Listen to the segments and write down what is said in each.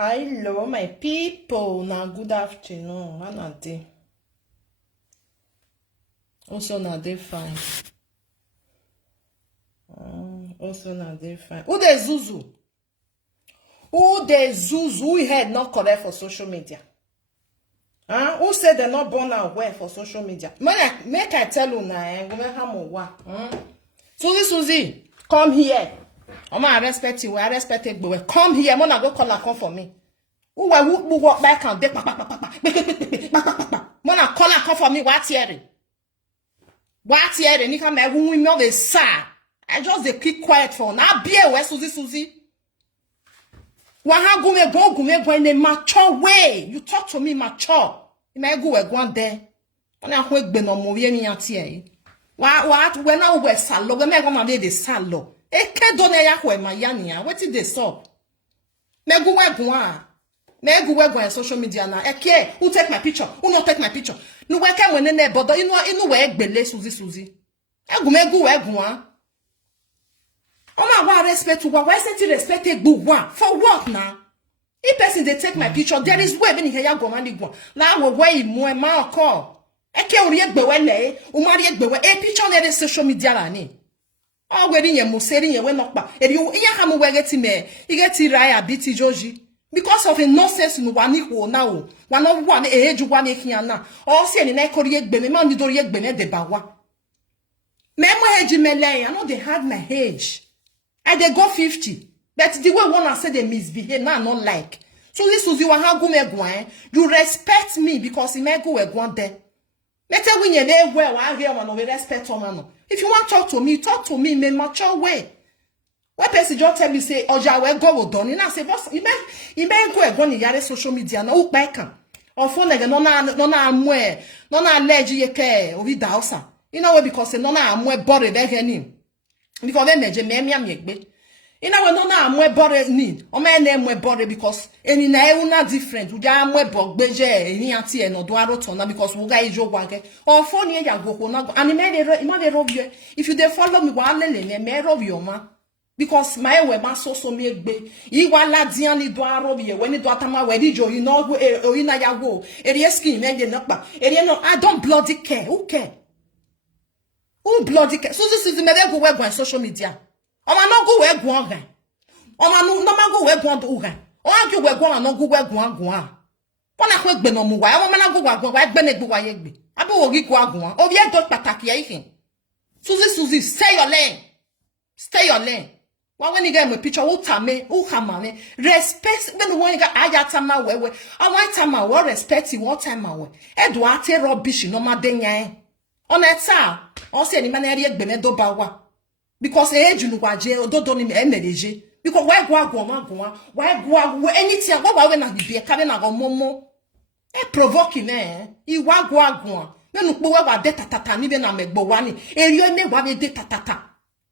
Hello, my people. Now, good afternoon. How na dey? Also, na dey fine. Also, na dey fine. Who dey Zuzu? Who dey Zuzu? Who head not correct for social media? Who said they not born aware for social media? Make I tell you now, Suzy, come here. I respect you. I respect it, but come here. I'm gonna go call her come for me. Who walk back and they Mona call her come for me. What here? What here? You come here. We know the sad. I just they keep quiet for now. Be aware, Suzy. Waha go in a mature way. You talk to me mature. You may go one there. When I quick be no more me auntie. What when I wear salo, when I go my the salo. Eke done ya kwe mayania. What did they stop? Me go on social media now. Eke, who take my picture? Who not take my picture? No we can when ne bodo. You know where gbele Suzy. Me go on. Oh my, respect to why isn't it respected one? For what now? If person they take my picture, there is way when you go mani go. Now we way more ma call. Eke ori egbewe le, umari egbewe. E picture na social media la ni. Oh, wedding ye musering ye went up. If you have a get me, you get Raya BT Joji. Because of a nonsense in one equal now. One of one age, one here now. All saying in echo yet be man, you don't yet be de bawa. Memory age melee, I know they had my age. I they go 50. But the way one I said they misbehave, now not like. So this was you how go me go. You respect me because he may go one there. Let's say when you're there, well, I hear one of respect on man. If you want to talk to me in a mature way. When person just tell me, say, Oja, where go done, and I say, boss, you may go and go social media, no back. Or phone again, no, amwe, no, allergy, care, or with the you know, because no, amwe body, they're him. Because then, me, you know, no, amwe body need, or my name, we body, because any na different, we are amwe bog, beje, any auntie, and no, duarotona, because we got your wagger, or phone ye, ya go, and he rob you. If you they follow me, one lane, may rob you, ma. Because my way ma so me gbe iwa la dian ni do arobi ye when do atama we di jo you know go you na ya go eri skin me dey nakpa eri no I don't bloody care. Who care? Who bloody care? So this is the me go we go on social media. O ma no go we go on. O ma no ma go we go on do gan. O an go we go on no go we go on go an. Wona ko gbe no mu wa o ma na go wa gbe na gbe wa ye gbe abi wo gi go agun o bi e do pataki ya ihin. Suzy stay your lane. Stay your lane. Why when you get my picture, who hamame, respect when you get ayatama we. I want time what respect you, what time away. Edward rubbish no ma denya. On that side, also any man area benedo bawa. Because age you waje or don't me energy. Because why go anything, what when I be a cabin of momo. Provoking you want go. Then look what data tata, even I make bowani. And you may want a data.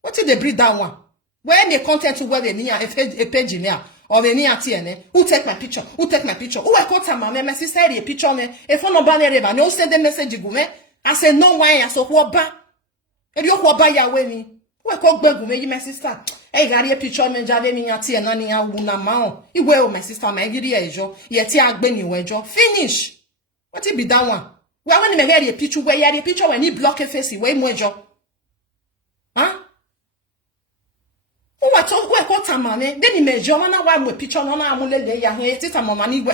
What did they breed that one? When the content to where they near a page in there or the near TN, who take my picture? Who take my picture? Who I caught my sister a picture on a phone of banner, no send the message go me. I say no why I saw what ba. And you what by your way. Who I call Bergume, my sister. Hey, got a picture me javeni at TN and ya wuna mao. You will my sister, my giddy jo, yet ya benny wejo. Finish. What it be that one? Well, when you get a picture where you had a picture when you block a face, way more job. Huh? Oh, I told we got a man. Then he made your man one with picture on our mule. Ya here, it's a money.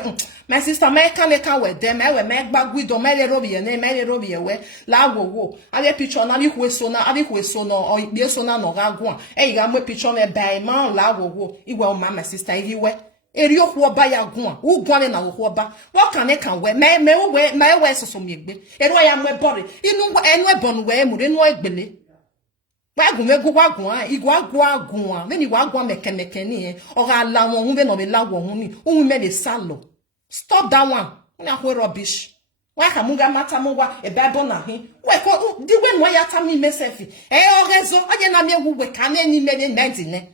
My sister, my can with them. I will make back with the Mary Robbie and Mary Robbie away. La wo. I have picture on you with sona, I with sona or dear sona no raguan. Hey, I'm with picture on a by man. La wo. It will my sister everywhere. Erio who buy a guan. Who gone in our whoba. What can I can wear? My way so me. And why am my body? You know, anywhere born where Murin white belly. Wagun me go wagun igwa then you wagun mekeni or ala won hu be no be la won ni ohun me dey salo. Stop that one. Na ho rubbish. Why ka mu ga mata mo wa e bible na hin. We ko the way no ya ta mi myself. O rezo oje na me wu we ka na ni me dey nedi ne.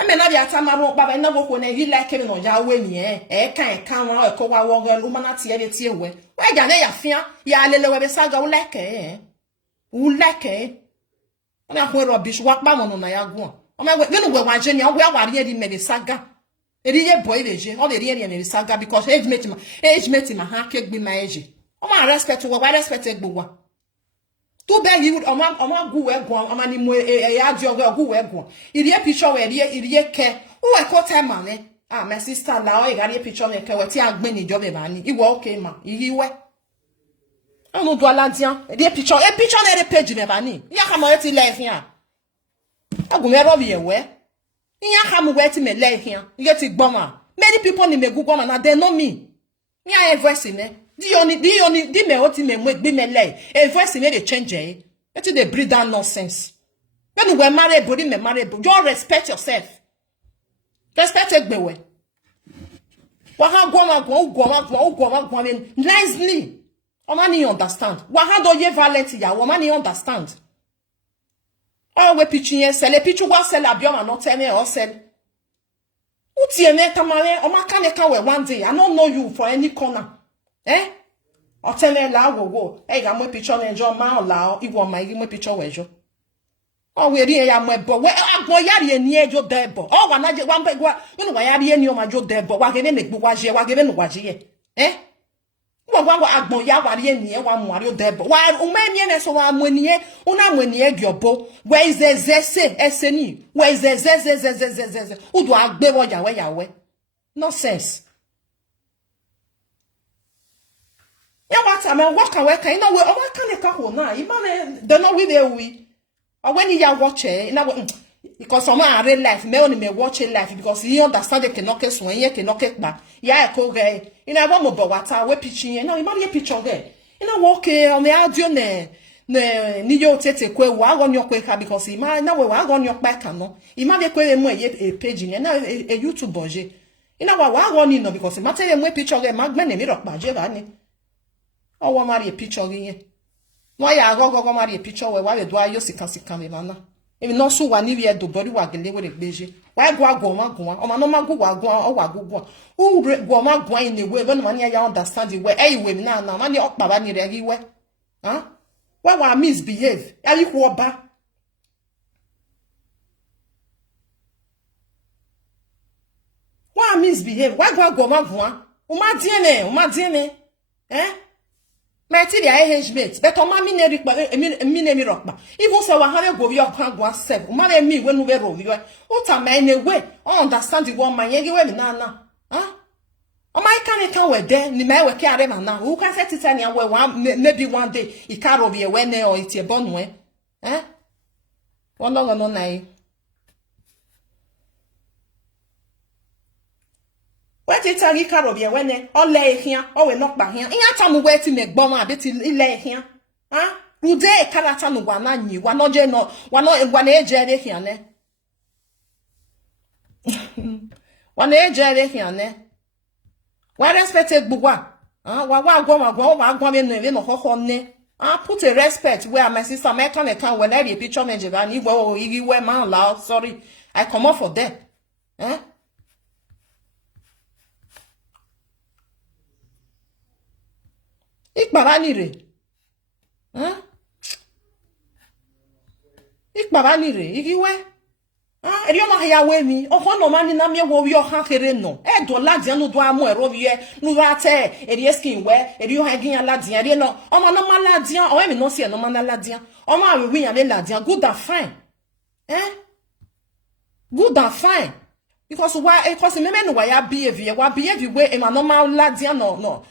Ame na bia ta maro baba na go ko na hi like me no ya we ni kan wa e ko wa wo ga lu mana tie be tie we. We ja na ya fia ya lele we be saga u like Who like it? When I hear rubbish, what mamma on my agon. Oh my god, then we want Jenny, we are ready, maybe saga. Eriye boy leje. All the real me saga because age mate ma ha ke gbe ma age. O ma respect wo, wa respect egbo. To beg you o ma gu we gon, o ma ni mo ya di ogo gu we gon. Iriye picture we iriye ke. O we ko time man ah my sister la o iriye picture me ke we ti agbe ni job e ba ni. Iwo okay ma. Iriwe. On doit la dire des pictures et picture na de page me ba ni. Ya ka mo ti le fian. Agunme ro bi ewe. Iya ka mo we ti me le fian. You ti gbon many people ni me Google na they know me. Me I voice ne. Di me oti me mo gbe me le. E voice me dey change eh. It dey breed that nonsense. When we marry body me marry body. You respect yourself. Respect egbewe. Wa ha gwa nicely. Omani understand. Wa ha do ye violent ya, omani understand. Oh we pitching ye sell, pitchu wa sell abioma not tell me or sell. Uti eme tamare, oma kaneka we one day. I don't know you for any corner. Eh? Or tell me la go. Hey, ga mwe pitcho enjo ma la, iwo ma mwe pitcho wejo. Oh we ri ya mwe bo. We agbo yari eni ejo debo. Oh wa na je wan pe gwa, unu wa yari eni o ma jo debo. Wa gebe mek bu wa je, wa gebe no wa je ye. Eh? Wa agbon ya wari eni e wa mu ari o debo wa umeni ene so wa amoni e una amoni e gyobo we izezese eseni we izezezezezezeze udu agbe wo yawe nonsense ya wata me waka weka ina we o waka ne ka ho na imane de no we dey we or when you watch it ina because some are real life me only me watch life because you understand they cannot get so yen cannot get back ya ko ge ina ba mo bo wata we pitching yen na we ma ye picture ge ina wo ke o me audio ne ni yo tete kwe wa go nyo kwe ka because ima na we wa go nyo pa ka no ima be kwe mo ye page yen na e YouTube boje ina wa go ni no because ma tell mo picture ge ma gbe ne mi ro pa je ba ni o wa ma ye picture ge yen no ya go ma ye picture we wa le do ayo sika me mana emi no so wa ni we do body wa gele we gbeje wa go o ma no ma go wa go o wa go o go ma go in the way when man ya understand the way we na man ni okpa ba ni re we why wa misbehave are you oba why misbehave why go ma go o ma die ne Meti dia engagement but o ma mi ne mi rokpa even so wa ha go bi okwa go sef o ma mi we nu we ro wi o ta ma in a way o understand the one man ye we mi na o ma kan we de ni ma we ke are ma na who can set it any we one maybe one day I can ro bi we ne or it e bonu won no na What it tell you caro be when all lay here, or we knock back here. In your time, wait to make bomb a bit lay here. Rude character no one you, one no general, one age here, ne? One age here, ne? Why respected Bugua? Why go in no honey? Put a respect where my sister make on account when I picture me, and you wear man loud. Sorry, I come off for that. Ikbaba ni re igiwe eri o ma ya we mi o ho no ma ni na me wo wi o ha kere no e do ladian no do amu ero wi e nu wa te eri skin we eri o ha gin ya ladian eri no o ma no ma ladian o e mi no se no ma na ladian o ma wi yan le ladian good and fine good and fine because why because me no wa ya behave we e ma normal ladian no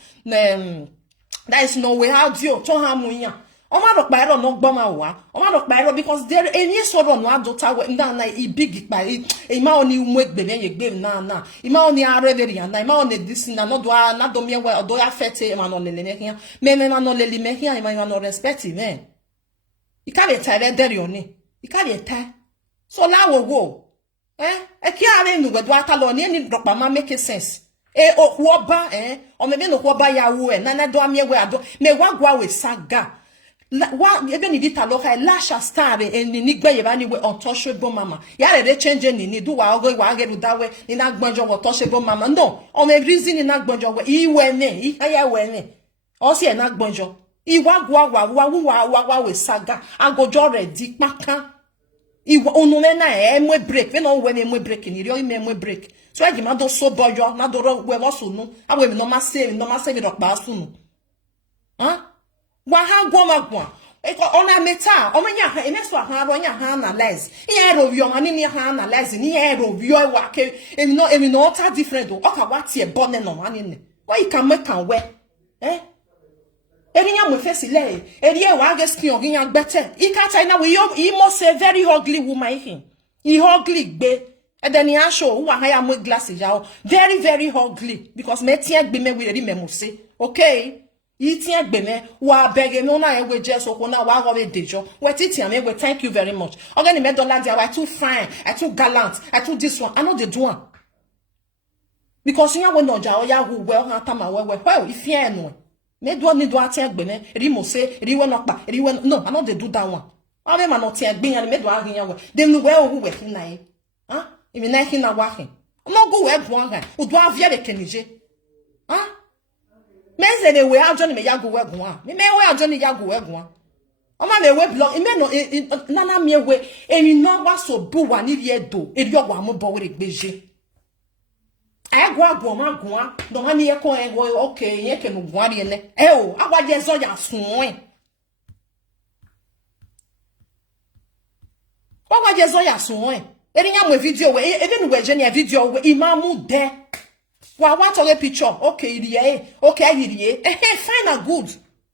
that is no way how do you to hamuya o ma ro pa ero no gbo ma wa o ma ro pa ero because there any sort of no adota we na e big pa e ma oni umu egbe me ye gbe na e ma oni are very na e ma oni this na no do na do me we do ya fete e ma no lele me hia me ma no lele me hia e ma no respect me e ka le tire there oni e ka le ta so la wo e ki are nu we do ata lo ni drop ma make sense o woba o me be no woba ya wo na do ame we ado me wagwa we saga wa ebe ni dita lo kai lasha star ni gbe ye ba ni we untouchable mama ya re change ni do wa ge do that way ni na gbonjo untouchable mama no o me reason ni na gbonjo we iwe ne aya we ne o si e na gbonjo iwagwa wa we saga agojo re di paka iwo onu me na mwe break we no we me mwe break ni ri o me mwe break So I give do so boyo, na do we was no. I will no ma say me rock basunu. Huh? Wa ha gwo ma gwo. Ona meta, o menya ha ene so ha ro nya ha analyze. Iye ro vio ani ni ha analyze ni iye ro vio wa ke emi no ta different o. Oka what e born no ani ne. Why you can make am we? Eh? Erinya mo face le. Eriye wa ge skin ogin yan gbete. I ka China we he must say very ugly woman him. He ugly gbe. And then he show who are higher more glasses out. Very, very ugly. Because me tiek be me we ready me say. Okay? Yi tiek be me wa beg no na e we just okona wa go we dejo. We titi me we thank you very much. Ogani me dollar dia I too fine, I too gallant, I too this one. I know the do one. Because you we no ja o ya hu well ha tama we well if you no. Me do ni do tiek be me ri mo say ri we no pa ri we no I know they do that one. All them no tiek be yan me do ahin ya we. Dem we who we na e. Huh? Imi na hina wahin. No go we buanga. O do avia de kenije. Ah? Menze de we ajo ni me yago we gwa. Me we ajo ni yago we gwa. O ma me we blog. Ime no nana me we eni no wa so bu wa ni vie do. Eri ogwa mo bo we gbeje. Agwa agwa ma gwa. No ma ni e ko e go okay, ye ke no gwa ri ne. E o, agwa je so ya sun. Agwa je so ya sun. Erinya mo video we even we genia video we imamu de wa want a picture okay iriye okay iriye fine and good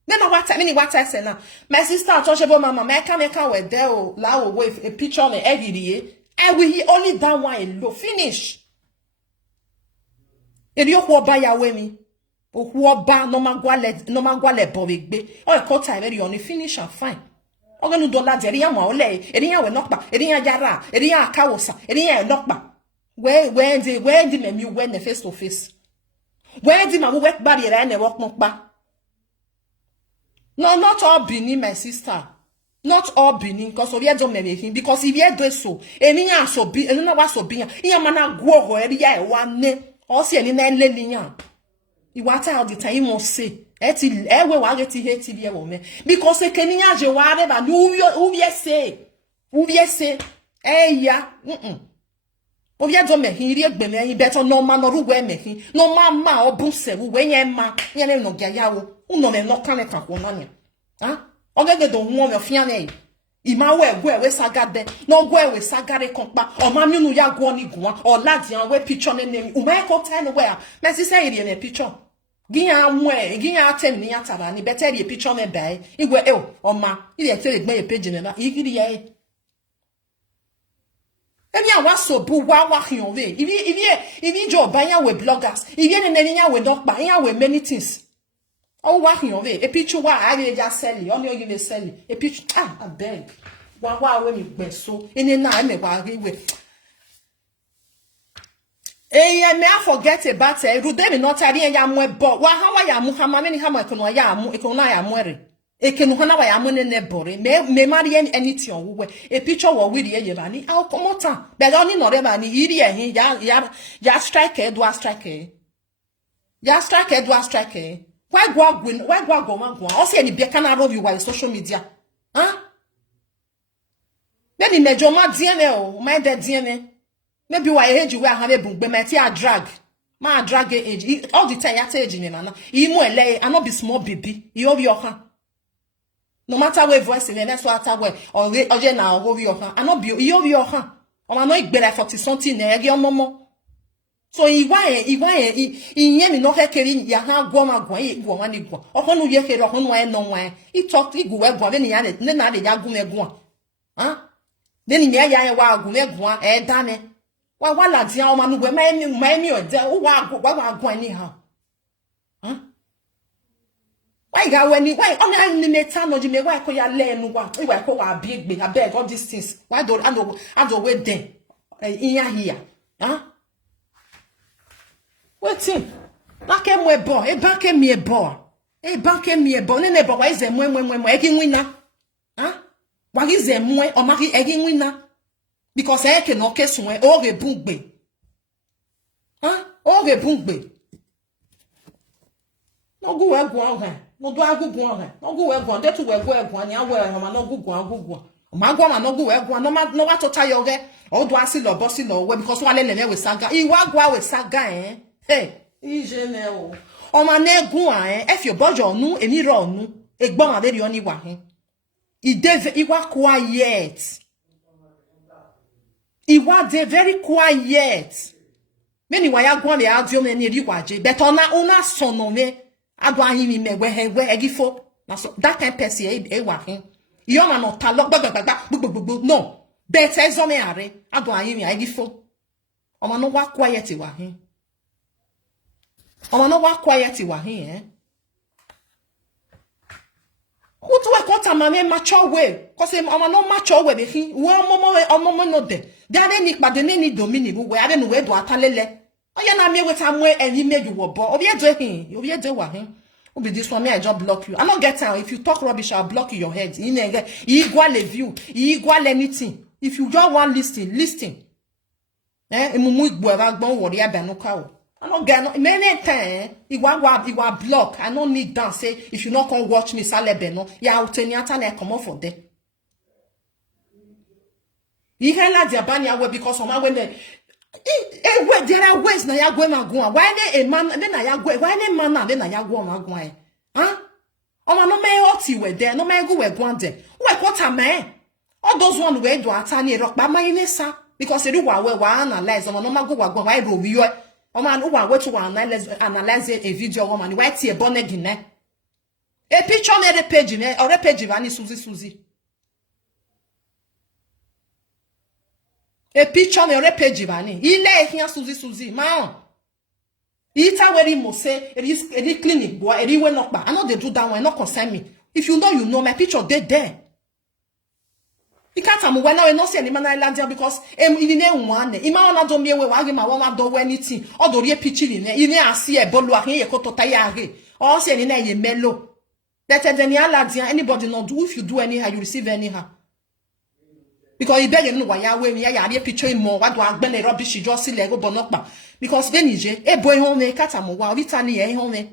then what I say now my sister touchable mama me can we there o la o we a picture me iriye I will only that one low finish eri okwo ba ya we mi okwo ba no magwale bo we gbe o ko time eri on finish and fine. Oganu dollar de eriya mo ole eriya we nokpa eriya jara eriya akawosa eriya nokpa where di me we ne face to face where di ma we work barrier na work nokpa. No, not all Benin, my sister, not all Benin, because of your don't make because if you do so eriya so be eno wa so be iya mana gwo eriya e wa ne o si eni na leliyan iwata all the time must say eti ewe wa geti heti bi e wo me because ekeniya je wa re ba uwie se ya ovia do me hin ri egbe me yin beto no ma no ruwe me hin no ma obun se we yen ma yen no gya yawo uno me no kan ka ko no nya ha ogege do won me fian e ima we sagade no go we sagare konpa o ma mi nu ya go ni gun o ladi an we picture ne name u ma ko time we me si say iri ne picture giya atem ni atara ni better the picture me bai igwe o ma ile tele gbe ye page me ma igiri ye ebi awa so bu wa hion we ibi jo ba yan we bloggers ibi ne yan we doc ba yan we many things o wa hion we e picture wa are ja sell o me o give sell e picture abeg wa we mi gbe so eni na me wa ri we eh me forget about rude me not ari ya mo ebo wa ha wa ya mu ha ma me ni ha ma ekono ya mu ekono ya mu ere ekenu ha na wa ya mu ne bore me mari anything wo a picture wo we ri ye ba ni al komota be ga ni no re ba ni iri ehin ya strike do strike why go ma go o se ni be kana ro you wa social media be ni mejo ma DNA o ma de DNA maybe why age we have a bungbe meti a drag age all the time ya age ni na imu ele I not be small baby you obi okan no matter where voice in that's what we oje na obi okan I not be you obi okan o ma no igbe like 40 something na ege omomo so iyen mi no kekeri ya ha gwo ma gwo igwo ma ni gwo okon nu ye kere okon wa no wa I talk igu we gwo ni ya ne na de ya gu me gwo then ni ya wa gu me gwo dane wa la dia o ma nu we ma mi o de o wa gwo ani ha why ga we ni why on ni meta no ji me why ko ya le nu wa why ko wa bi egbe abeg all these things why do I do we den in here wetin na ke mo ebo e ba ke mi ebo ne bo wa ize mo e ki wina wa ize mo o ma ki e ki wina because I can okay so o re bungbe o re bungbe no go we go no do agugun no go we go de tu we go ni awo e ma no gugun Magwa ma no go we gwa no wa tota yoge. O do asi lo bosi lo we because wale nene we saga. Iwa gwa we saga Hey, ije ne o. O ma ne gwa if your bojo nu eni ro nu. Egbon ma de oni wa iwa quiet. Iwa de very quiet. Many waya gwa le adio me ni riwaje. But ona sono me ado ahin mi me we egifo. Na so that kind person e wa Iyo ma no talk no. Bet ezo me are ado ahin mi egifo. O ma no wa quiet wa hin. O ma no wa quiet wa hin Who to work out a man mature way? Cause I'm not mature way. We omo no de. They are any but the name domini we are no way do atalele. Oh yeah, na me with some way and you made you were born. Obi do him. Obi do wa him. Obi this one me I just block you. I not get time. If you talk rubbish, I'll block you your head. You equal a view. Equal anything. If you just want listen. Mumu igbo eva gbon wori abenuka o. I don't get many times. You want block. I don't need dance. Say if you not come watch me, salebeno. Ya uteniata na come off for there. You can let your banya way because of my when there are ways na ya go ma go. Why a man then na ya go? Why a man na then na ya go ma go? Huh? Oh no me oti we there. No me go we go there. What a man? All those one we do atani rock ba my nesa because you wa we analyze. No ma go wa go why review. O man who want to analyze a video woman why tie born again a picture me the page me or a page vani Suzy a picture me or a page vani ile here Suzy man ita where mo say it clinic boy e we knock back I know they do that one not concern me if you know my picture dead there. You can't am when I not see any man island because in one ima na do me we wa ma wa do anything o do re picture ni ne asi e bolu ahin ye ko to tayare o se ni na ye melo that any aladian anybody not do if you do anyhow you receive anyhow because you beg no wa ya we me ya re picture mo wa do agbele rubbish just le go bonokpa because then ije e boy hon me kata mo wa obita ni ye hon me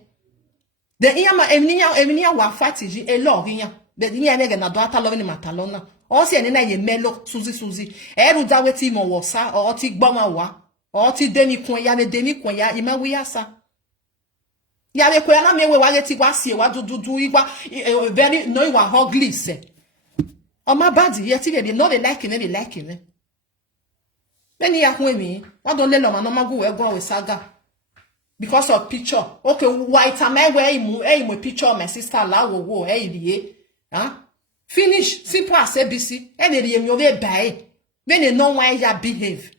the iyama emni ya wa fatiji e log yan the nya ne na do ata lo ni matalona o se ni na ye melo Suzy eru da weti mo wo sa o ti gboma wa o ti demi kun ya ima wi asa ya be ko ya na me we wa ti kwa sie wa dudu igba very no iwa ugly se o ma bad ye ti dey no dey like me many ya hu mi wa don le lo ma no ma go we go we saga because of picture okay white am we imu picture my sister la wo rie finish simple as ABC eneri emi ove bai when you know why you behave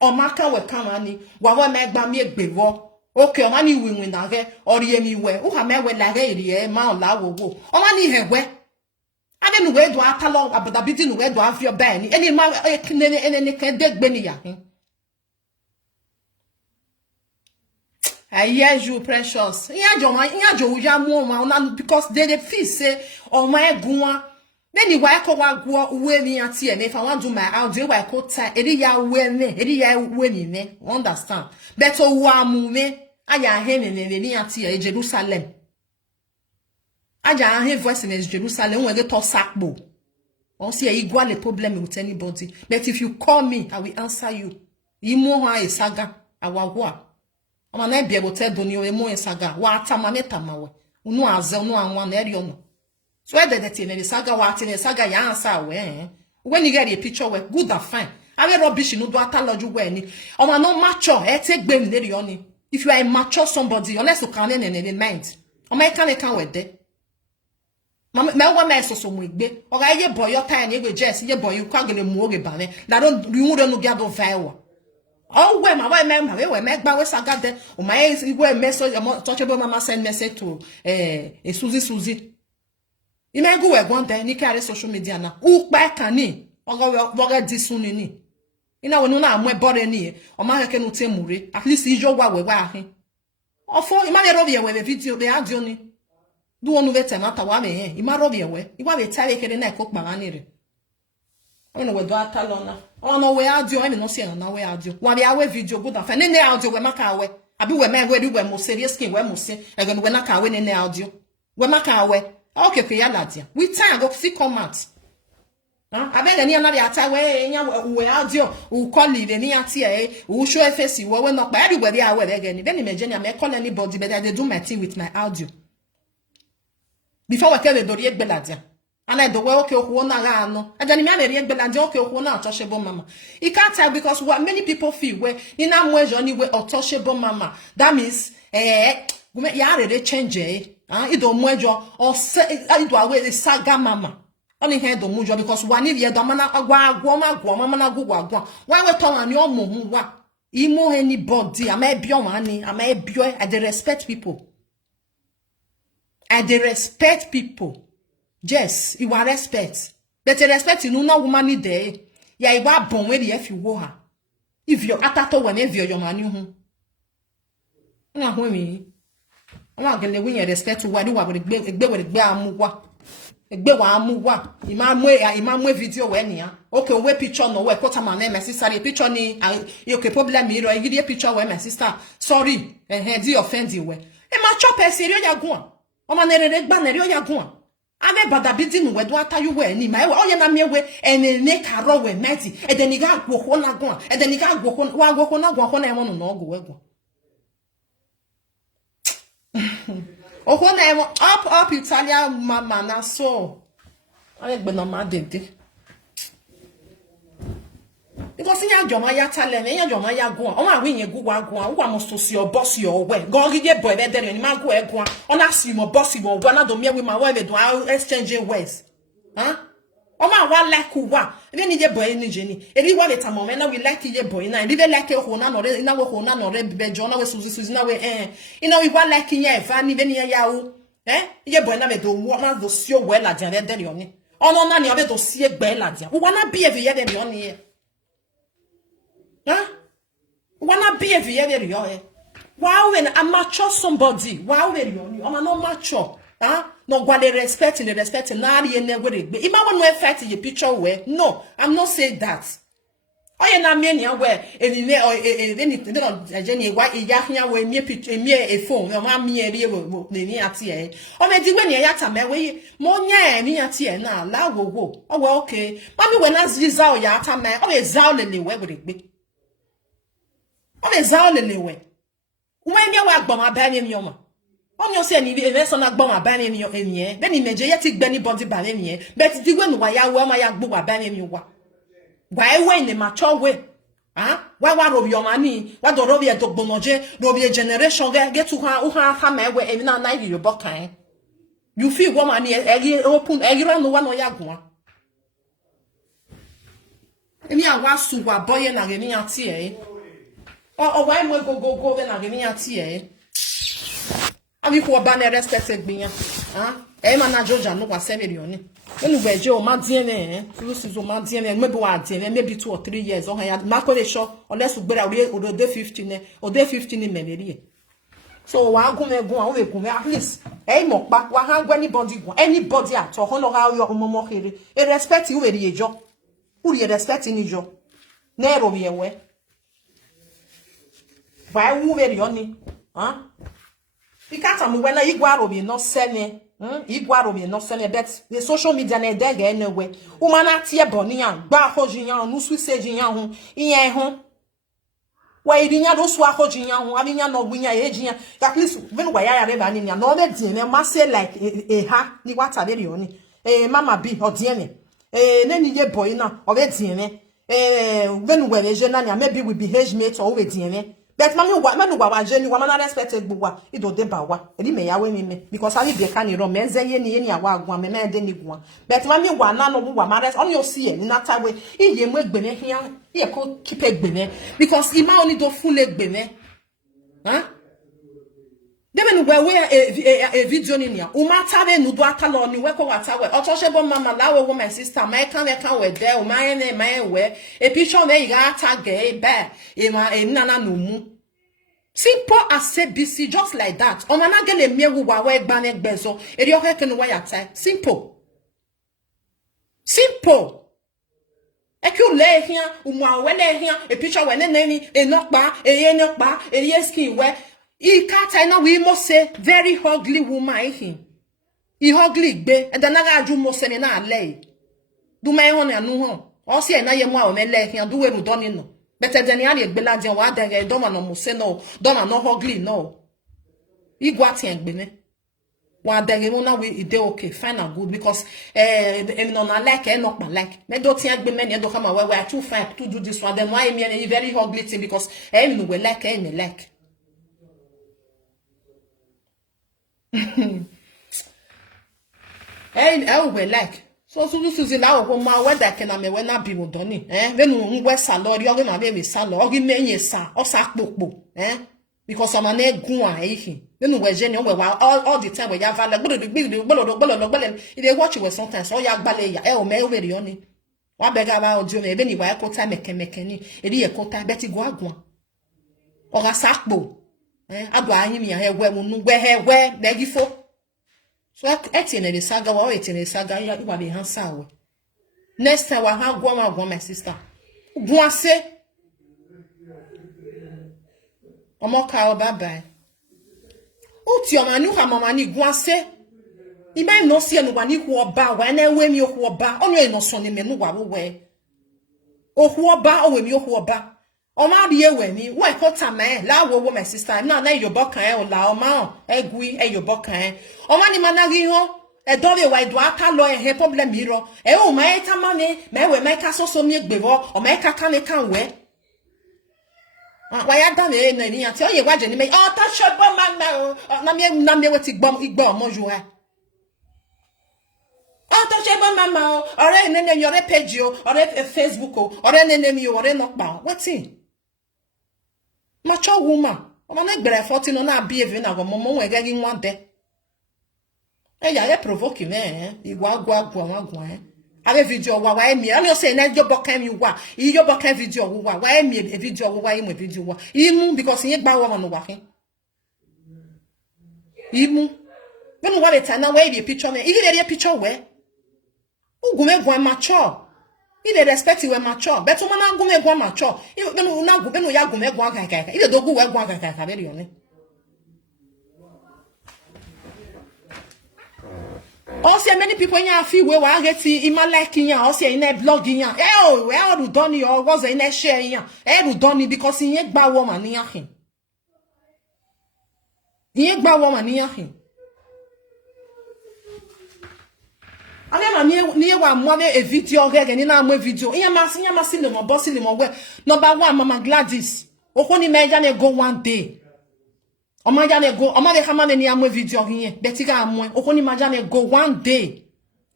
o maka we kan ani wa me gba mi egbewo okay o ma ni win na re ori emi we o ha me we la re rie ma o la wo o ma ni hewe ade nu we do atalo abuda bi di nu we do afio bai ni eni ma eni kan degbe ni ya yes, you precious. Iya jo ya mo ma because they feel say o ma egun then you why ko wa go we ni ati e if I want do my audio why ko ta eri ya we ni understand but o wa mu me aya he ni ati e Jerusalem aja he voice in Jerusalem we get to sakbo on see e igual the problem with anybody but if you call me I will answer you imo ha isaga awawa ama na bia bote doni o emo isaga wa atamaneta mawe unu aze unu anwa na eri ono so whether that in the saga what in the saga ya answer when you get a picture we good and fine I will rubbish no do ataloju we ni o ma no mature take gbem le oni if you are a mature somebody unless you can in mind o ma can we there me wa me so mo igbe o ga ye boy your time ye go just ye boy you kwa gele mu oge ba ne that don't you no get do viral oh we me gba we saga de o ma we message touchable mama send message to Suzy Imegu we go there ni carry social media na upa kani oga disuni ni ina wonu na amwe bore ni o ma keke no temure at least ijo wa we ahin ofo ima le robi we video be audio ni do wonu ve temata wa me ima robi we iwa be tare kere na ko pa ni re ono we do atalona ono we audio emi no se na we audio wa be awe video good afa ne audio we maka we abi we me we mo serious skin we mo se e go we na ka we ne audio we maka we okay, ya ladia. We time go see comment. abeg any na dia ta we audio u call it ni ati u show face we no pa everybody are we again then imagine I call anybody but I dey do my thing with my audio before we tell the dori egbeladia and I do we okay owo na ga no and then me eri egbeladia okay owo na untouchable mama you can't tell because what many people feel we in na mo journey we untouchable mama that means ya re change ido mo ejo o se ido awe saga mama only head do mujo because one if you do mana agwa mama na gwa why we turn ani omo wa imo anybody am ebio mani am ebio I dey respect people yes you are respect but the respect you no woman ni there ya iwa bon we if you wo ha if you atato when if your mani hu na hu mi ama gele we respect wa ni wa gbe amuwa egbe wa amuwa imamu video we ni okay we picture no we put am na my sister the picture ni okay problem mi ro igide picture we my sister sorry di offend we e ma chop e serio ya gun o ma nerere gba nere ya gun ave bada bidin we do atayu we ni ma o ye na me we ene karo we meti e de ni ga gwo na gun e de ni ga gwo wa gwo na gwo na e wonu no go we gun oh, when I up Italian mama na so. I be no ma dede. Because in your joma ya talent, in your joma ya go. O ma win ye go wa go. Who am so see your boss your way. Go give boy be there ni ma go e go. On ask you my boss you go na do me with my way do exchange words. Huh? O ma wa like wa. Even ye boy ni jeni. E ri wa beta mo na we like ye boy na. Even like ho na no re na we ho na no re be jo na we suzi na we you know we wa like ye fa ni be ni ya wo. Ye boy na me do wo na do sio we la dia de le oni. Ono na ni obe do sie gbe la dia. We wanna be ye de le oni ye. Huh? We wanna be ye de le oni. Wow, when I mature somebody, wow, when you are not mature. No, what they respect na ye never be. If I want to fight your picture where no, I'm not saying that. Oh, you na me ni where anything Jenny why ya we me picture me a phone, no ma me e wo ni ati e. O me di we ni ya ta me we mo nya ni ati e na la wo. Oh well okay. Mami when as zao ya ta me, o me zao le we gbe. O me zao le we. When you wa gbo ma ba ni mi o mo. On you say ni person na gbo ma ba ni mi o emi then imeje ye ti gbe ni body ba ni but di we no wa ya wo ma ya gbo wa ba ni mi wa. Why when the mature way? Why rob your money? What do rob your dogbonoje? Rob your generation get to her ha me we e na you bokan. You feel woman e open e ran no one ya go. Emi a wa su wa boy na re ni ati e. O why mo go na re ni ati e. Abi ko ba na respect gbiyan. E ma na Georgia no wa serious. When we je o ma DNA, Lucy o ma DNA, maybe wa DNA, maybe 2 or 3 years. O ya ma ko le show unless we gbera o de 15 o de 15 ni meleri. So wa gun me gun we gun at least. Mo pa wa han anybody at all no ha yo momo kere. E respect you we ri ejo. Who ri respect ni jo. Na ero mi ewe. Wa wu we ri oni. Ikata mu wena igwa ro mi no sene. Igwaro me no sene bet the social media na dey ga anywhere umana tie boni an gba hoji yan nu switch yan ho iyan ho wa irinya do so ahoji yan ho abinya no bunya eji yan at least when wa ya re ba ni na no be die me ma say like ha ni wata be ri oni mama bi odie me na ni ye boy na o be die me when we je na maybe we behave mate or we die me but manu wa jeni wa mana respect gbuwa ido de ba wa eri me ya we me because abi be kan ro me nze ye ni awa agwa me me de ni gwa but mami wa na no wa ma rest on your see ni na ta we iye mu egbene hia ye ko keep egbene because ima oni do full egbene debe nu we a video ni nia o ma ta be nu do atalo ni we ko wa ta we o to se bo mama la we my sister my kan we there o my ne my we a picture me ga ta ge be e ma e nana no mu simple as ABC just like that o ma na ge le mie wa we gba ne gbe so e ri o ke kenu wa ya ta simple e ku le hia o ma we le hia a picture we ne ni e no pa e ye no pa e ri skin we I can't I know we must say very ugly woman him. He ugly be and then I do most na lay. Du me hon ya nu hon. O si na ye mo a o mele hin du we ru do ni no. Bete de ni a le gbe la je wa de do ma no mo se no, do ma no ugly no. Igwa ti engbe me. Wa de mo na we ide okay, fine and good because no na like not ma like. Me do ti engbe me ni do come we are too fine to do this one. Then why me a very ugly thing because no we like me like. We like. So Suzy la o ma we da ke na me we na bi wo doni we nu we salary o na be salary o gi menye sa o sa popo because o ma na egun a ehi we nu we je ni we wa all the time we ya vale gbolo e dey watch we sometimes o ya gbale ya o me we ri oni wa be ga ba ojo me ebe ni wa ko ta meke ni e ri e ko ta be ti go agun o ga sa po ado anyi mi ya we mu nu we be gi fo. So etienne the saga wa etienne the saga ya iwa be hansa we. Next time wa ha gwa my sister. Gwa se. Omo ka o bye. O ti o manu ha mama ni gwa se. Iba no se no wa ni hu oba wa na we mi hu oba. Onyo no so ni me no wa wo we. O hu oba o we mi hu oba. Oma bi ewe mi wo ikota me la wo my sister na yo bokan o la oma egui yo bokan oma ni managi ho e do le wa do ata lo he problem mi ro o ma eta ma me we me ka so mi egbewo o ma ka kan le kan we wa ya dan e na ni ati o ye wa je ni me o ta shobo ma na me we ti gbo igbo omo ju ha to shobo mama o ore nene yore page o ore Facebook o ore nene mi o ore no pa wetin mature woman o ma na gbere 40 no na behave na go momo we gagi nwa de ya ye provoke me igwa gwa ave video wa emi ani o say na jo bokan mi wa i jo bokan video wa emi video wa i mo video wa imu because yin gba wo no wa kin imu when wa le tana we be picture me ile dey picture we ugume gwa mature ile respect we mature but o ma na gume gwa mature benu na gu benu ya gume gwa kaka ile dogu we gwa kaka be rione also many people in feel we wa get ima like yan also in blog yan we all done your was in share yan ru done because yin gba woman ni yan yin gba woman ni yan ale ma ni wa mo a video gege ni na mo video yan ma si le mo boss le mo we number 1 mama Gladys okoni me ja ne go one day o ma ja ne go o ma le kama ni amwe video yin beti ga amwe okoni ma ja ne go one day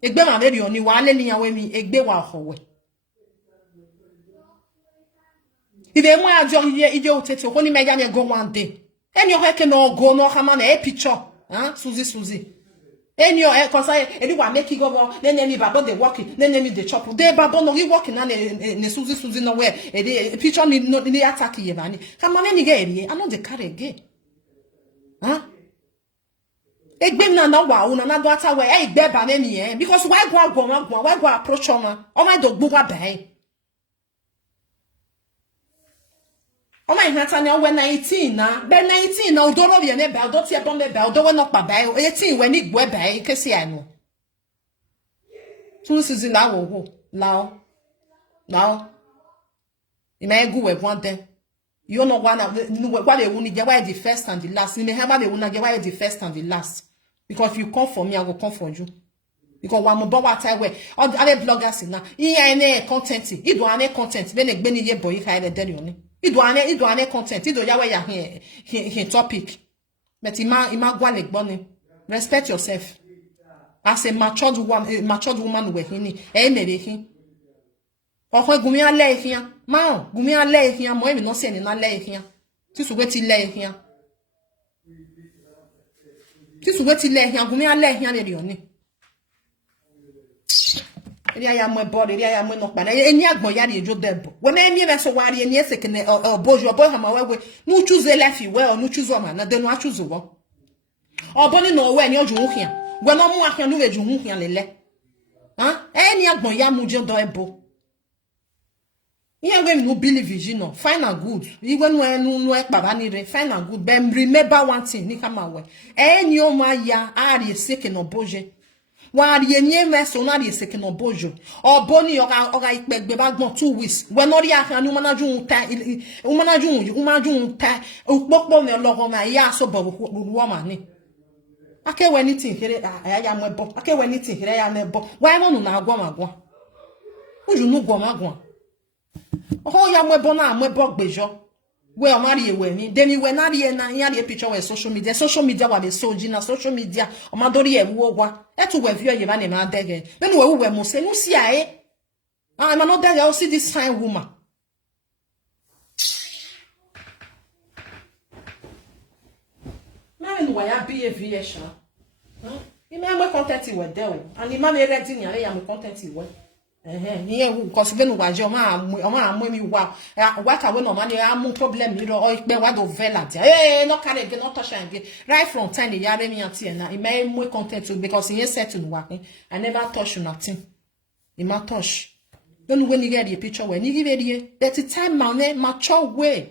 egbe ma be oni wa le ni yan we mi egbe wa howe ibe mo ajo ije otete okoni me ja ne go one day eni o heke no go no kama na e picture Suzy eni o e kosa edi wa make go nene mi babo dey work nene mi dey chop dey babo no working na ne Suzy no we edi picture ni attack ye bani kama nene ge eri I no dey carry again egbe na wa una na do ata we egbe ba me mi because why go approach ona o my do gbo wa bai o my hata na we 19 na be 19 na odo ro ye ne ba odo ti e bon be ba odo we no pa bai 18 we ni gbo e bai kesi anu tun Suzy la wo now imegu we want them. You know what they won't get why the first and the last. You may have they won't get why the first and the last. Because if you come for me, I will come for you. Because one more what I wear. All the other bloggers in now. Any content. He do any content. Then a benny ye boy hide the deli. He do any content. He do ya way here topic. But ima go like bunny. Respect yourself. As a matured woman we hini. Maybe Okwe gumi ale efian ma gumi ale efian mo emi no se ni na le efian ti sugwe ti le efian gumi ale efian le rioni eri aya mo body eri aya mo no pa na eni agbon ya re jo debo we na emi be so wari eni ese kene obojo boy ha ma we nu choose lefi we o nu choose o ma na de nu a choose wo oboni no we ni ojo huhian we no mu ahian nu we ju huhian lele eni agbon ya mu je do ebo yeah, when you believe it, you know, fine and good. Even when you know fine and good. But remember one thing, Nikamawe. Any oma ya ari seke no boje. wa ri ni me so na ri seke no bojo obo ni oga ipegbe ba gbon 2 weeks we no ri ahan ni umanaju ta opopo me ologo ma ya so bo wo ma ni ake we ni tin here ya mwebo ake we ni tin here ya nebo wa wonu na agwo magwo uju nu gwo magwo o ya mwebo na mwebo gbejo we o mari ewe mi demi we na ri na ya ri picture we social media wa be soji na social media o ma dori e wo gwa etu we view ye ba ne ma dege benu we mo se nu si ae ah ma no dege o see this fine woman ma nu wa ya behave sha ime am content we there o and ma me ready ni are ya mo content we niye because benu wa je o ma mi wa ka we no ma ni am problem mi ro o ipe wa do vela dia no carry again no touch again right from time ya re mi anti na ime mo content because he set nu wa I never touch nothing e ma touch benu we ni get the picture we ni give the that time man mature way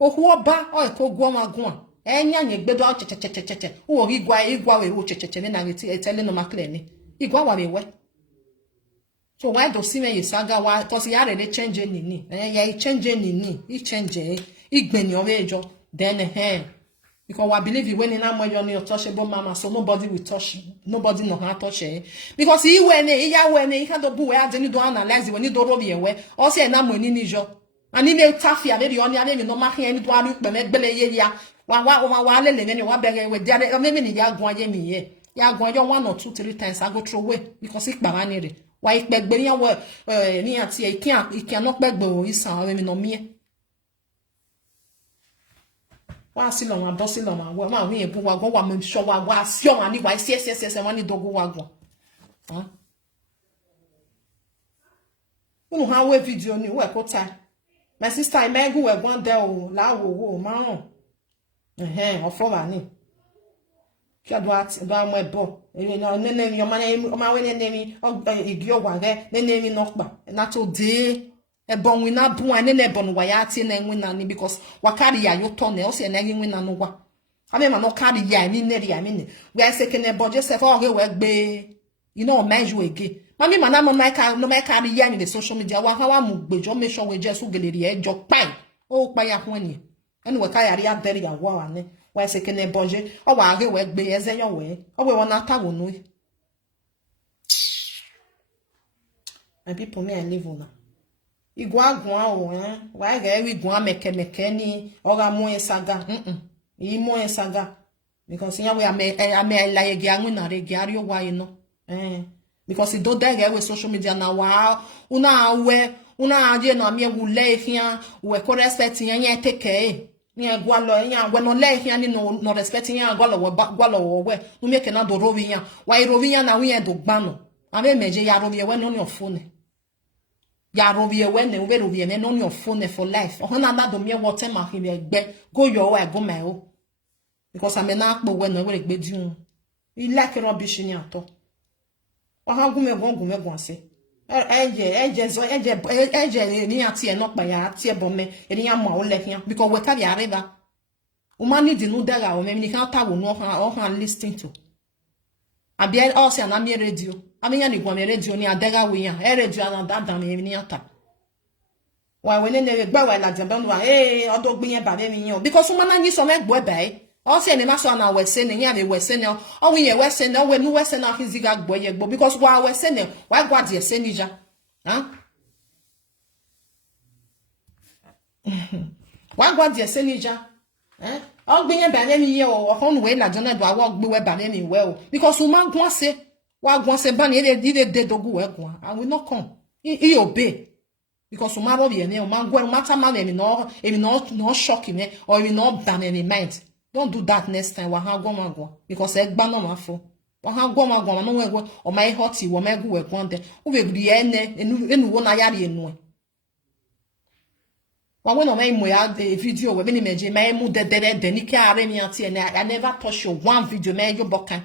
ohu oba o ko gwo ma gwo enya nye gbedo chechechecheche o ri igwa we o checheche na reti tele no makle ni igwa wa we so why do see me saga wa cause ya re change ni ya change ni he change igbeni o ejo then because we believe when na mo yo ni untouchable mama so nobody will touch nobody no how touch because he when ya when he can do we ade ni do analyze when ni do ro bi ewe o se na mo ni jo ani me tafia be ri oni ani me no ma kan ni do anu pe me gbele ye ya wa lele ni wa bere we dia me ni ya gun aye mi ye ya gun ayo 1 or 2 3 times I go throw away because ik pa ni re wa ipegbe yan wo ni ati ikian no pegbe o isan mi no mi wa si lo ma bo si lo ma wi ebu wa go wa mo so wa si o ma ni wa si wa ni dogo wa go unu ha we video ni we ko ta my sister I may go we gon there o la wo ma run ofo wa ni ki ado mo ebo no nene mi o ma we nene mi igi o wa re nene mi no pa na to de ebon we na bu an nene ebon wa ya ti na enwe na ni because wa carry ya yo to na o se na enwe na no wa ame ma no carry ya mi ne ri ami ni we say ke ne bo Joseph o we gbe you know measure again mami ma na mo na carry ya ni the social media wa mu gbejo make sure we just geleri ejo pa o pa ya ho ni enu we ka ya ri abere ya wa ne wa say ke ne boje o wa ge we gbe eze yo we o we wona ta wo no and people me I live on igwa gwa o wa ga wi gwa meke ni o ga mo esaga I mo esaga because ya we ame la ye gi anwu na re gi ari o wa yi no because it do there with social media na wa una aje no ami ewu le hian we ko respect yan yan take ni egwa lo yan we no le hian ni no respect yan gwa lo we no make na do rovi yan wa rovi yan na wi en do gba no ame meje ya rovi we no ni ofone ya rovi we ne we rovi me no ni ofone for life o na do me what ma hi egbe go your way go my o because ame na akpo we no we gbe di un I like rubbish ni ato wa gume gon se eje ni ati e no pa ya ati e bome e ni am o le hian because we ka ya reba o ma need no dara o me ni kan ta wo no han listening to abi o se na mi radio ami ya ni gwa mi radio ni adara we yan e radio na dada mi ni ata wa we ne gba wa la jambe no odo gbin yen ba mi yan because o ma na yin so me gbo e bai o se ni ma so na we se ni ya me we se ni o wi ye we se na we nu we se na fiziga gbo ye gbo because wa we se ni wa gwa de se ni ja wa gwa de se ni ja o gbin ye ba mi ye o hon we la jona do awo gbe we ba mi we o because o ma gwa se wa gwa se ba ni ile de dogu we gwa I will not come I obey because o ma ro ye ni o ma gwa o ma ta ma me no shock me or me no ban me mind. Don't do that next time. Wa go because egba no ma fo. Wa go no we o ma hot wo ma gu we gwonde. O be bri enu wo na yare enu. Wa we no ma imo ya the video we ni meje ma emu de ni ka are mi ati I never touch your one video ma yo bokan.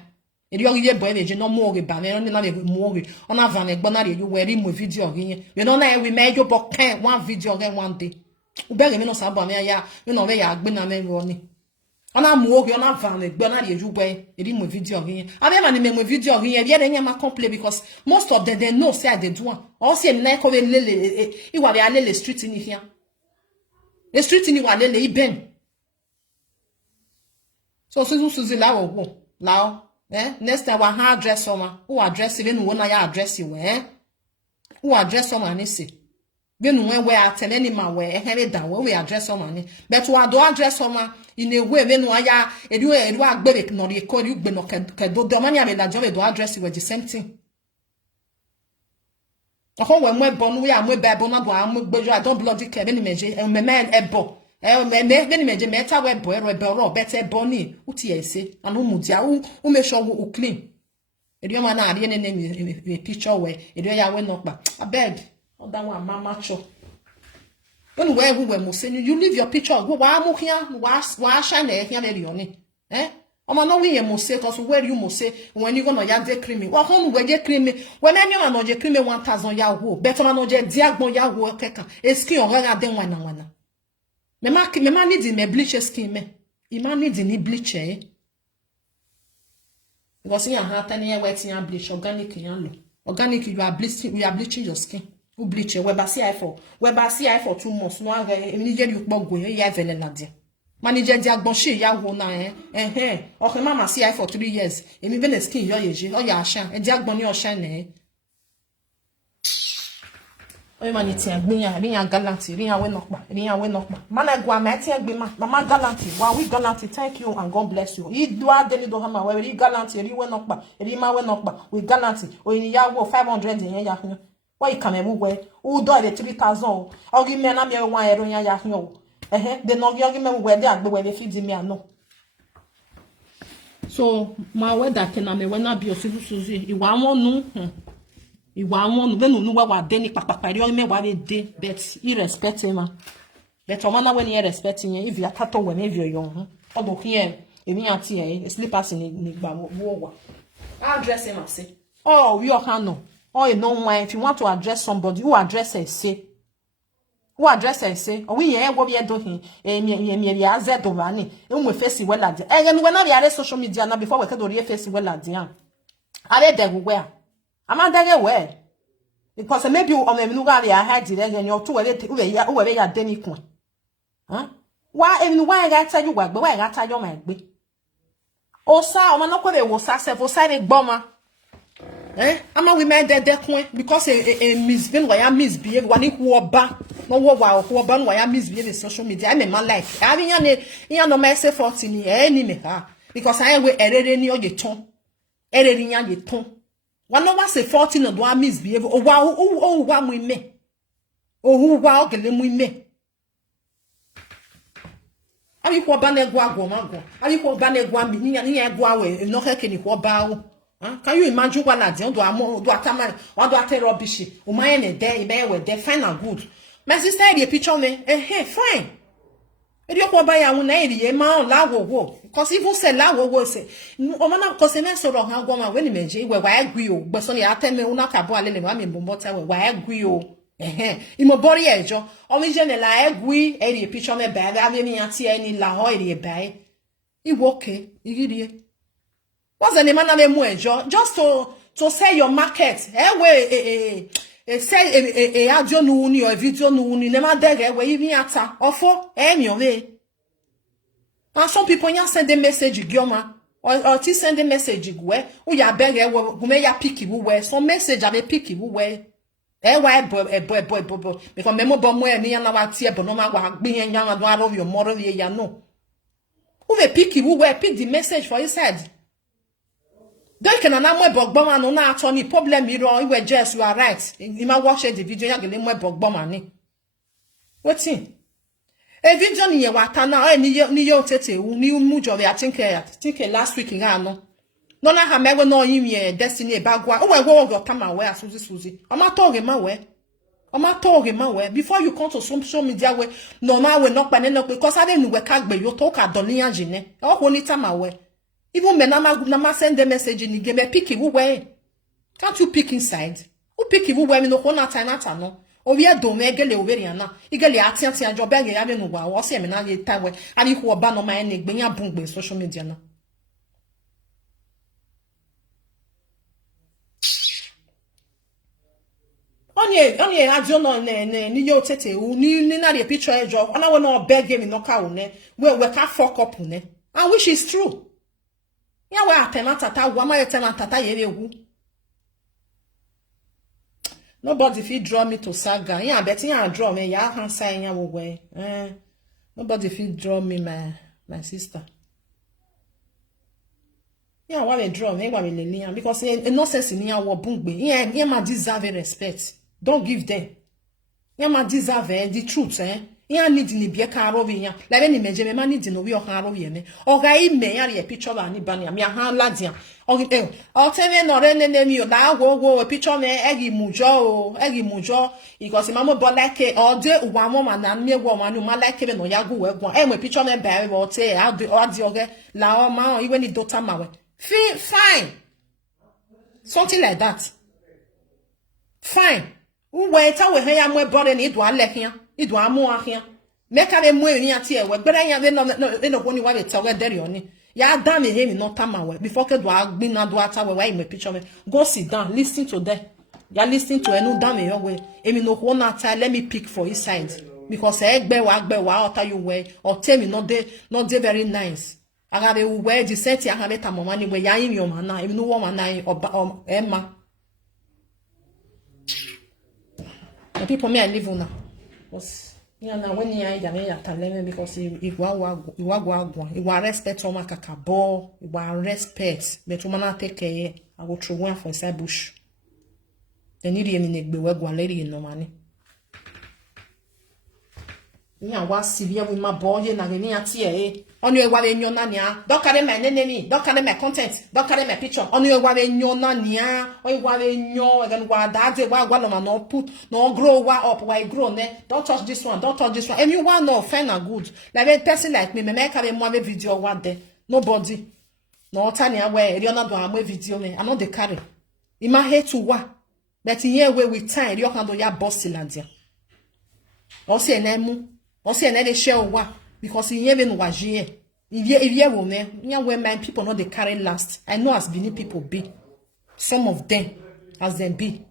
E yo ye boy meje no mo re ba me no na be mo re. Ona van egba na re yo we ri mo video yin. We no na we ma yo bokan one video again one day. U be re mi no sa bo me ya me no we ya gbe na me ro ni. On a mouru, on a vanné, on a les jouets, et dit mon vidéo rien. Avec ma numéro vidéo rien, bien rien m'a complet because most of them they know say they do. On sait n'a qu'on les il va aller les streets ni rien. Les streets ni va aller les ben. So c'est là où là, next time wa ha address oma, ou address even when I address you, ou address oma ni say. When we are telling him we have down when we address someone, but we do address someone in a way when we are a do a baby no you call you be no can do the money I job do address you with the same thing. When we born we are we Bible not I don't bloody care any measure and me man ebo. Many measure meta we boy rebel better bonny, uti say, and umudia who make sure who clean. A dear man, I didn't name a picture where a dear I went not back. I beg. Oh, that one, mama cho. When we were saying you leave your picture, go why am here? Why shine here, Leone? Oh, man, no, we must say, because where you must say when you gonna yard the creamy. What home where you creamy? When anyone know you creamy 1,000 yahoo, better than no diagon yahoo keka, a skin or rather than one. Me man needs me bleach skin me. He man needs any bleach, Because in your heart and your wet in bleach, organic yellow. Organic, you are bleaching your skin. Ou bleach we ba si ai for 2 months no ave manager you gbogbo ya vele na dia manager dia gbonse ya wo na o ke mama si ai for 3 years emi be na skin yo yeje o ya shan e dia gbon ni o shan na o ma ni ti agbin ya galanty ri yan we no pa mana gwa ma ti agbin mama galanty wa we galanty thank you and God bless you do adeni do hama we galanty ri we no pa ri ma we no pa we galanty o ni ya wo 500 yen ya hun. Why you come everywhere? Who do the 3,000? Or give me an amia 1 euro ya yahoo. They no give me where they are where they feed me. I know. So, my weather can I when I be a civil Susie. You want one no? You want one when you know what Denny Papa, you me what they did, but irrespective, man. But I wonder when you're respecting you, if you're cattle whenever you're young. Although here, if you're here, slippers in the war. I'll dress him, I say. Oh, we are no. Oh, you know why? If you want to address somebody, who address and say? Who address and say? Oh, we here, what we are doing? Me azed ovani. We face well at the. And when we are social media now, before we can do face well at the. Are they there? Where? Am I there? Where? Because maybe on the Nugali I had it, and you're too who are Denny Coin. Huh? Why? Even why I tell you what? But why I tell you my be? Oh, sir, I'm not going to was a side bomber. Ama we made that point because a misbehave why misbehave one who ba no who ban why misbehave in social media. I mean my life. I mean ya no me say 14 any me ha because I we erere ni oye ton. Erere ni ye ton. One no was say 14 no do misbehave. O wa mu me. O hu wa ogele mu me. Abi ko ba na egwa agwo. Abi ko ba na egwa mi ni egwa we no keke ni ko ba o. Can you imagine what I do? Do atama, what do I tell rubbish? Umaye ne there, ibe we there, fine and good. My sister had a picture me, fine. Edi okwa ba ya una eri ma la wo. Because even say la wo say, o mana because me so ro han goma we ni meje we wa agui o. Gbe so ni ateme una ka bo alele wa me bombo ta we wa agui o. Imo bori ejo. O mi je ne la agui eri a picture me ba, ave mi ati eni la ho eri ba. Iwo okay, igidie. What's the name of the just to sell your market? Say a audio no or a video no never there where you ata offer way. And some people send a message gioma or send a message where we are beggar who may ya picky where some message have a picky where why boy because memo bomb where me and our tear but no matter being young and one of your model ya no. Who a picky where pick the message for his head. Don't can na bogboma no na attorney problem you know you just you are right. You might watch the video ya gele mo bogboma ni. Wetin? E video ni ye wata na ni ye tete ni mujo we I think last week nga no. No na ha mewe no yin destiny bagwa. O we go your time away Suzy. O ma talk ma we. Before you come to social media we no na we not pa no because I didn't we ka gbe yo talk adoniyan jine. O ho ni time away. Even when Nama send the message in the game, pick it where. Can't you pick inside? Who pick it where me no time no? Ovie do me gele overiana. Igele atianti anjo benge ya benu wa. O se me na ye tawe. Ali hu oba no ma ene gbe nya bungbe social media na. Onye adio no ni yo tete u ni na the picture ejo. Ona we no beg me no ka une. We ka fuck up une. And which is true. Ya we atena tata wa ma yetena tata ye wu. Nobody fit draw me to saga. Yeah, bet you draw me. Yeah, can say ya way. Nobody fit draw me, my sister. Yeah, why they draw me? Why we lelian? Because nonsense in here what bungbe. Yeah, ma deserve respect. Don't give them. Yeah, ma deserve the truth. Yeah, need ni be ka ro we ya. La be ni meje me ma need no we o kan ro we me. O ga I me ya re picture ba ni ba ni me han ladian. O teme no re ne mi o da go picture me egi mujo because mama bo like o de uwa mo ma na me wo ma ni ma like be no ya go we gon. Me picture me ba we o te o di oge la o ma iwe ni dota ma we. Fine. Something like that. Fine. Uwe ta we he ya mo bore ni do alekian. Idu amu ahia meka be mu eni ati ewe gbere ya be no go ni wa be tawe dere oni ya da me he mi no tama we before ke do agbin na do ata we why me picture me go sit down listen to them ya listen to enu da me yo we emi no ho na ta let me pick for his side because egbe wa ota you we or tell me not dey very nice aga be we di set ya ha beta mama ni we ya yin yo ma na emi no wo ma na emma the people me I live on now. Because when you are taleme because if you respect oma kakabo, you respect, but you mana take care. I go throw one for inside bush. Then you dey me negbe we go lady no money. Ni awa severe with my boy na me ati e. Onu ewa we nyo na nia. Don't carry my name, don't carry my content, don't carry my picture. Onu ewa we nyo na nia. O ewa we nyo again wa that wa no man no put no grow wa up why grow ne. Don't touch this one, don't touch this one. And you want no fine and good. Like a person like me carry more video one day. Nobody. No tani away. You not do a video me. I know the carry. In my head to wa. But in here where we time you can do ya boss landia. O se nemu. O se na dey share wa. Because in even was here. If you woman, you where my people know they carry last. I know as Benin people be. Some of them as them be.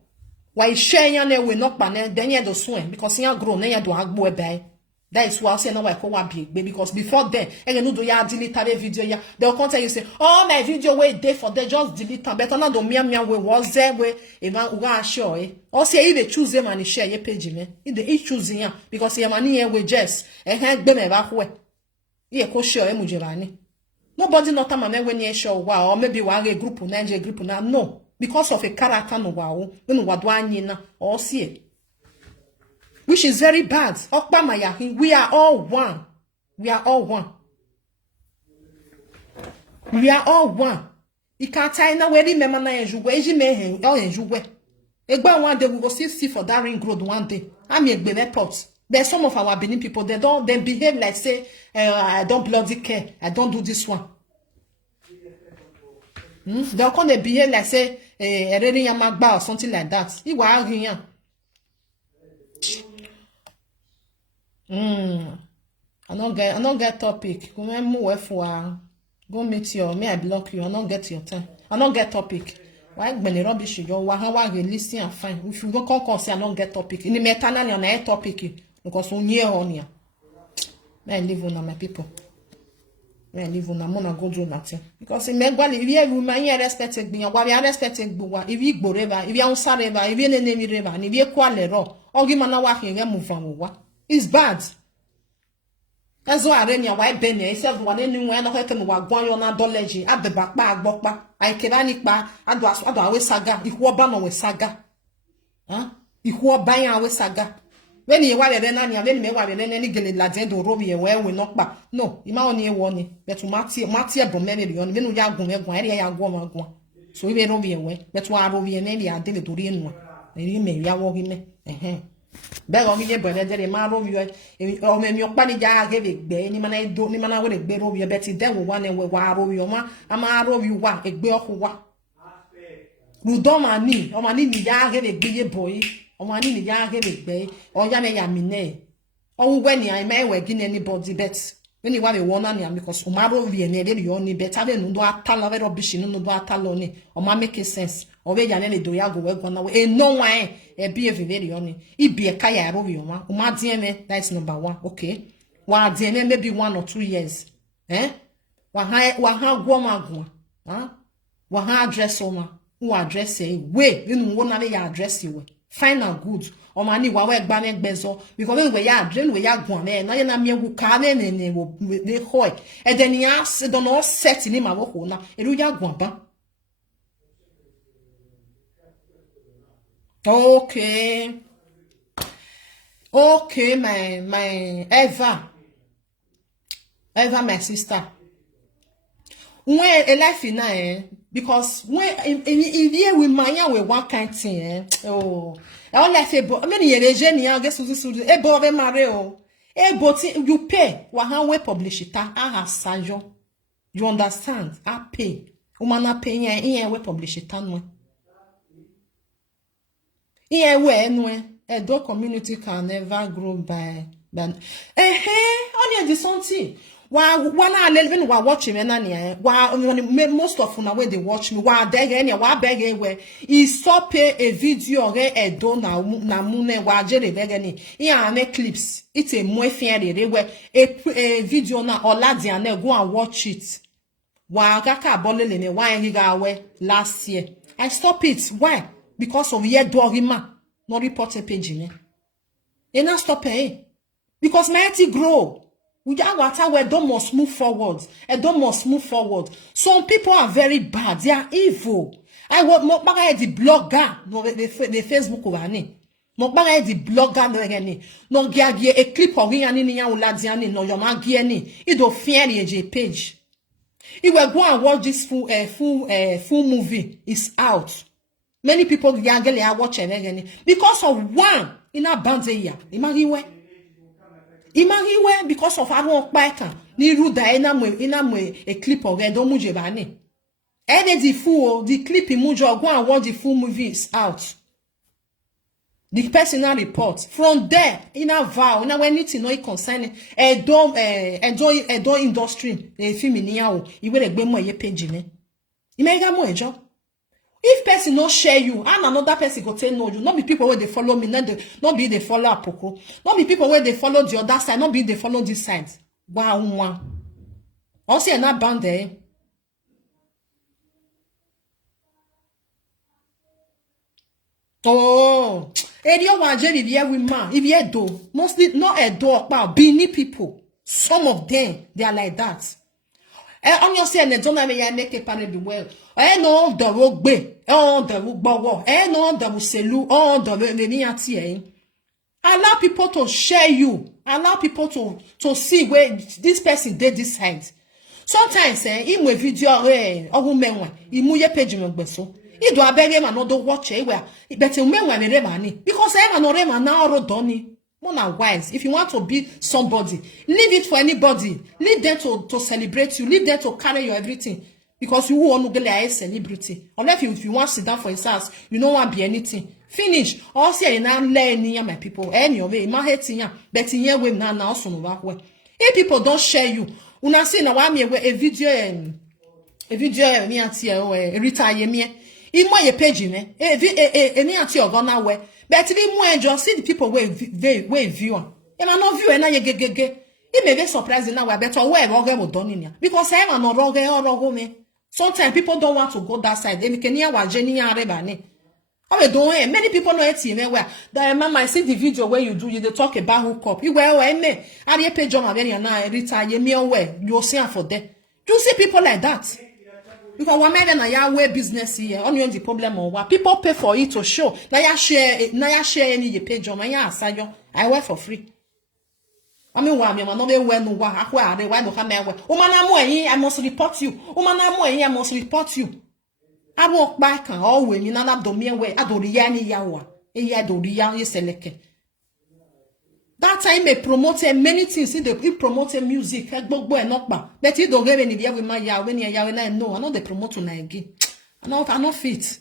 Why share your we not banner, then you do swim because you grown, then you do agbo by. That is why I say no I call one big because before then, and you do ya delete a video ya. They'll contact you say, oh my video way there for they just delete them. Better not do me we was there where even we sure or say if they choose them and share your page me. If they choose ya because your money here we just and hand them back way. Yeah, ko share mujirani. Nobody not time when you show wow or maybe one group na no because of a character no wow when wadwani or see it. Which is very bad. We are all one. We are all one. We are all one. You can't tell now where the member na enjoy. Eji me all enjoy. Egba one day we go see for that ring road one day. I mean Benin Port. There's some of our Benin people. They behave like say I don't bloody care. I don't do this one. They'll come they behave like say Ereri Yamagba or something like that. You are arguing. I don't get topic. Go move for go meet you. May I block you? I don't get your time. I don't get topic. Why when rubbish you wa listen and fine. If you go come say I don't get topic. In the metana on a topic because on year on here. May I live on my people. May I live on a mona go do nothing. Because in Megwali, if you may respect me, or I respect if you go river, if you are on Sareva, if you are name river, and if you are qualero, or give man walking and move from what. It's bad. That's why I ran your white benny. I said, one anywhere, no helping what going on adology at the back bag, I can ba, and was what I was saga, if what ban with saga. Huh? If what buying our saga. When you want then me why then any gilly lads and Robbie where we knock back. No, you might only warning, but to Mattia Bromeri on Venu Yago, area go. So we may Robbie away, but why Robbie and maybe I did it to the end one. You may yaw him. Bẹ́ẹ̀ ọ̀gí yẹ bọ̀dẹ̀ jẹ́ máa rọ́ wíwẹ́ ọmọ ẹ̀mí ọ̀pá ní já gẹ́gẹ́ gbẹ́ ní mana ẹ̀dọ́ ní mana wọ́n gbẹ́ rọ́ wíwẹ́ bẹ́ẹ̀ ti dẹ́wọ̀ wá ní ẹ̀wẹ̀ wá rọ́ wíwẹ́ ọmọ a máa rọ́ wíwá ẹgbẹ́ ọkọ̀ wá rùdọ́ ọmọ ní já gẹ́gẹ́ gbẹ́ yẹ bọ̀ yìí Omani ni ya ge be or ya me ya mine. Oh, when I may win anybody bet. When you want a one because Umaro Vienne, you only better than no atala rubbish, no atalone, or ma make sense. Or where Yanelli do ya go work on away. No way, a be a very only. It be a kaya rovioma. Uma DNA, that's number one. Okay. One DNA maybe 1 or 2 years. Eh? Waha guama. Huh? Waha address oma. Who address a way, you know, one other address you. Fine and good. Or money wa work banner bezo because we ya drain we ya gone na ye na me wu ka ne ne wo we hoy e then ya se don all set ni ma wo ho na e ru ya gone ba. Okay my Eva my sister when a life in because when in here we mania we one kind thing oh all life many region ya guess e bo be mare o e bo you pay wa han we publish it a sajo you understand I pay umana pay yen we publish it no yen we no a dog community can never grow by only the something. Why I living while watching me why most of them when they watch me why they any why beg where is stop a video a do na mune wa jere begani here make clips it's a more fair where a video na oladiane go and watch it why kaka bolele me why he got away last year I stop it why because of year dogima no report a page me and not stop because my grow. We don't must move forward. Don't must move forward. Some people are very bad. They are evil. I want more the blogger, no the Facebook one. More the blogger no any. No gia a clip of any niya uladiani no your man gieni. It do fear the page. If we go and watch this full movie is out. Many people are watching again because of one in a band here. Imagine Imagine because of our pattern, ni ruda inamwe a clip of Redo Mujebani. Any the clip in Mujo go and watch the full movie is out. The personal report from there in a vow in a when it's no concerning a dom industry a film in yao you will be more ye page me. You make a more job. If person not share you, and another person go tell no you. Not be people where they follow me, not be they follow Apoko. Not be people where they follow the other side, not be they follow this side. Wow. Also, you're not bound there. Oh, area one jelly the women. If you do, mostly not a dog, but Bini people. Some of them they are like that. On your say and don't make a panel be well. No the road be the road bow. No the selu the niati. Allow people to share you. Allow people to see where this person did this side. Sometimes in my video woman imuye page so. He do abeg man no do watch where but men remani because I no rema now doni. More wise. If you want to be somebody, leave it for anybody. Leave them to celebrate you. Leave them to carry your everything. Because you want to get a celebrity. Unless if you want to sit down for yourself, you don't want to be anything. Finish. Also, you now learn near my people. Anyway, my head in ya. But in your way now also no back way. If people don't share you, una see na wa me a video me anti retire me. In my page me. Me anti ogona we. But if you just see the people where view, and I know view and I get. It may be surprising now. I better where Roger will done in here because I am not Roger or Roger. Sometimes people don't want to go that side. They can hear what Jenny and Rebani. I don't. Many people know it in where the mama I see the video where you they talk about hookup. You well, I may. I pay John and I retire me away. You'll see for that. You see people like that. Because one man na way business here, only the problem or what people pay for it to show. Now ya share any you pay John, I work for free. I mean, why me no be well no wa why no come here. I must report you. I must report you. I walk back and always me na do me way. I do yani yawa. E do ya seleke. That time they promoted many things. They promoted music. But you don't get any idea with my yaw when I know. I know they promote on again. I know fit.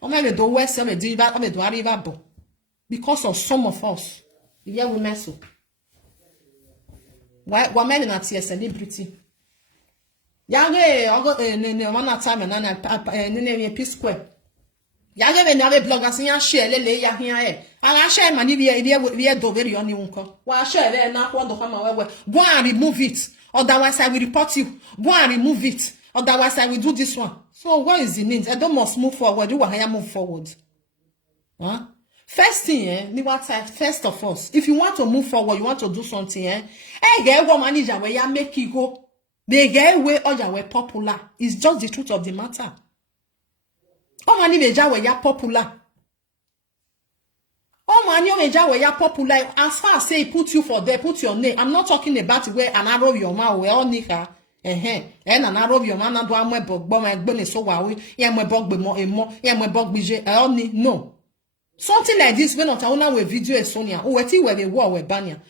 I know they do West. I do arrivable. because of some of us. Yeah, we mess up. Why men na tie celebrity? Yage ogo ne wana time na ne P Square. Yage be na be bloggers yan share lele ya hian e. Ara share mani we do very oni unko. Wa share le na kwa do kama wewe. Go and remove it. Otherwise I will report you. Go and remove it. Otherwise I will do this one. So what is the need? I don't must move forward. You want to move forward. Huh? First thing, first of all, if you want to move forward, you want to do something, get one manager where you make it go. They get away or you are popular. It's just the truth of the matter. Oh man, manager where you are popular. Oh man, manager where you are popular. As far as say put you for there, put your name. I'm not talking about where an arrow your mouth where all nika. An arrow your man and do my bog, my bunny so wow. Yeah, my bog be more and more. Yeah, my bog be only no. Something like this, when not a video is Sonia, or what where they war with Banya.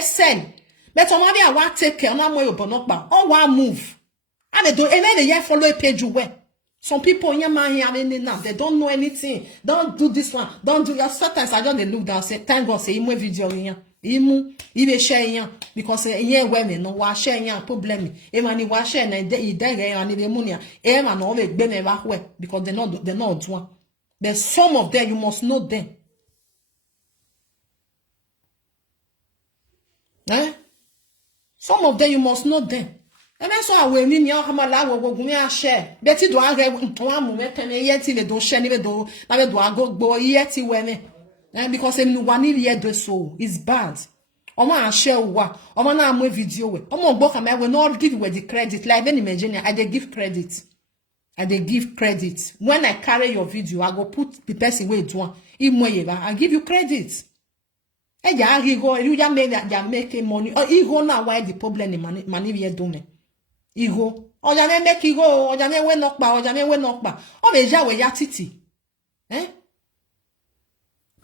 Send. But on my way, take care, no more bonokba, or one move. And they don't, and then they follow a page away. Some people in your mind have any now, they don't know anything. Don't do this one, don't do your sometimes I don't look down, say, thank God, say, my video in Imu, even share because here women no wash share problem. Emani wash and they and the money, and always been ever way because they're not one. There's some of them, you must know them. Some of them, you must know them. And that's why we need your hamala, we go share. Betty do I get one moment and yet they don't share, never do, never do I go boy yet when. Because one yet the soul is bad. Oma share wa, Oma na mo video. Oma book I will not give you the credit. Like any imagine, I they give credit. I they give credit. When I carry your video, I go put the person where it's one. I give you credit. Hey, yeah, ego, you just make that you're making money. Or ego now why the problem in money we are doing. Ego. Or you make ego, or you may knock back, or you may knock back. Or me ja we ya titi.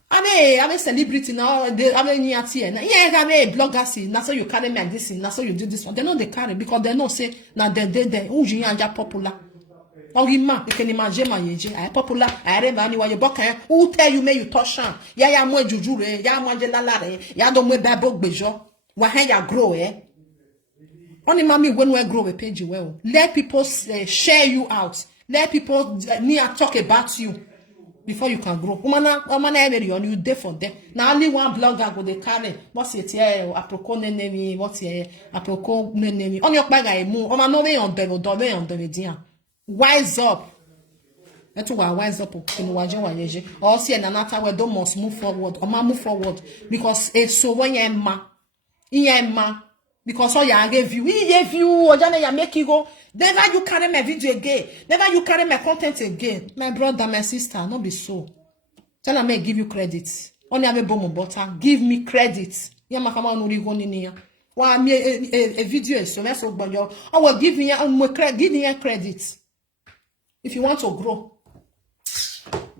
I'm a celebrity now. I'm a near here. Yeah, I'm a blogger. See, now so you carry me like this. Now so you do this one. They know they carry because they know say now they. Who you are popular. Orima, you can imagine my age. I popular. I remember anyway. You book who tell you may you touch on? Ya mo jujure. Ya mo jelalare. Ya don't we babok bejo. Wahe ya grow Only mommy when we grow a page well. Let people share you out. Let people near talk about you before you can grow. Umana every on you there for them. Now only one blogger go they carry. What's it here? Aproko name. What's here? Aproko name. On your bag I move. Oma no way on bevel. Do way on the dia. Wise up. That's why wise up in waje waje. Or see another way don't must move forward. Or move forward because it's so when yema. Because all ya gave you or jana ya make you go. Never you carry my video again. Never you carry my content again. My brother, my sister, not be so. Tell me give you credit. Only have a bomb butter. Give me credit. Ya makama onuri go niya. Wa me a video so me so gbojo. I will give me credit. If you want to grow,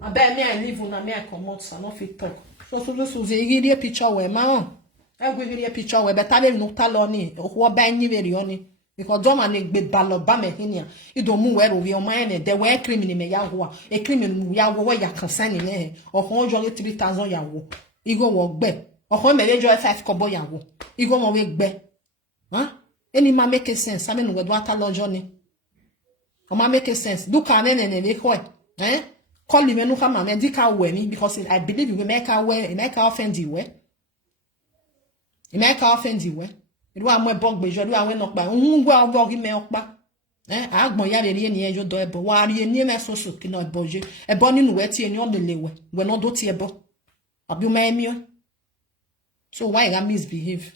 I bet me I live on me I come out, so I not fit talk. So this was a picture where my own. I will give you a picture where but I will not tell on it or buy any very on because don't man be ballo bame here. You don't move where over your mind. There were criminal me yahoo, a criminal yawo ya concern in or 103,000 yawo. You go walk back or home a 5 kobo yawo. You go away back. Huh? Any man make sense. I mean, with what I Johnny. Or ma make sense. Do come in and they call him and come and dika me because I believe you will make our way, make our offend you way. You make our offend you way. You want more bog bejo, you are not by who will bog him up back. I go ya any your door, but while you near my social cannot boje, a bonny wetty and your lewe, when not do teable. I'll be my so why I misbehave?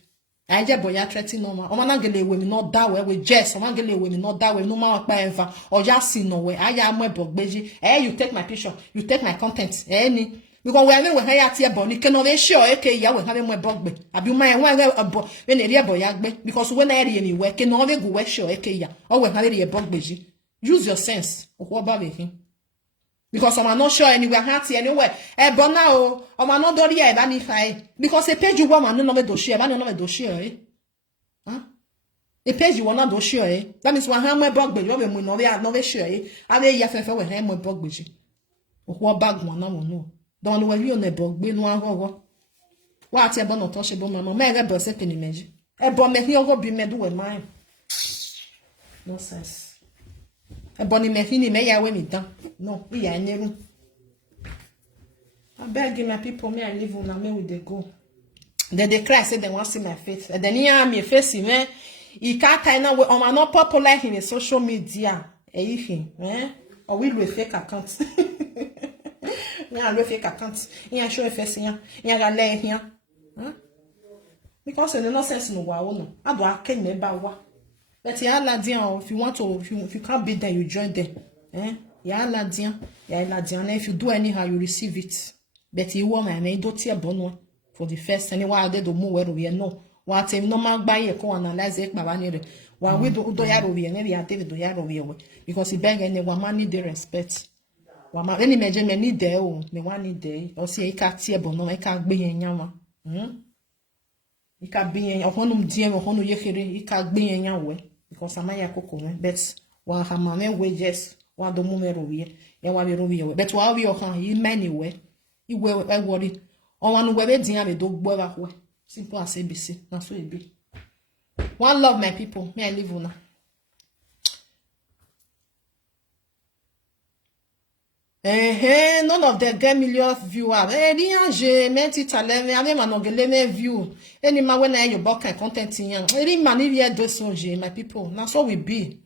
I just boy threatening no man. Omanagele women not that way with Jess. Omanagele women not that way. No matter what ever or just see no way. I am my blog beji. You take my picture. You take my content. Any because we have when I here born. You cannot be sure. Okay, yeah, we have my blog be. I be my when area boy agbe because when I anywhere cannot be go sure. Okay, yeah. Or we have a blog beji. Use your sense. What about him? Because I'm not sure anywhere happy anywhere. But now I'm not doing it because a page you want no do share, no do share, Huh? A page you want do share, That means one hand my bug be you no share, I may ya fe we hand my bug be. What bag one now no. Dans le wali on est bon, ben noir go. Wa ti bon on touche bon maman. Mais elle bosse que ni meji. E bon me hi go bi me do we mine. Nonsense. E bon ni me hi ni me ya we mi dan. No, we ya nyeru. I beg you, my people, me I live on me with the go. Then they cry, say they want to see my face. And then yeah, me face, man. He can't tie now. I'm not popular in the social media. Or we do a fake account. Yeah, we fake account. Yeah, show a face here. Yeah, lay here. Because there's no sense no wow. I do I can't remember. But yeah, Ladian, if you want to, if you can't be there, you join them. Yeah, Ladian. Yeah, Ladian. If you do anyhow, you receive it. But you want my do tia bonwa for the first and why they do move where we no. What no man buy a co analyze it by one. While we do yaro we and maybe I David do yaro we because he beg any one man need the respect. One man any imagine me need there oh me one need there or see a cat tia bono I can't be in yama. You can't be in a honum dear or hono yekere, you can't be in your way because I'm a cocoa, but one hamame wages, one do move we, and one we but while we are in many way. You will worry. On one way, dear, me dog boy. Simple as ABC. That's what it be. One love, my people. May I live on. None of them get million viewers. Rien, j'ai menti talent, mais avec mon anglais, view. Any man when I you back and content in. Any man if you 200, my people. That's what we be.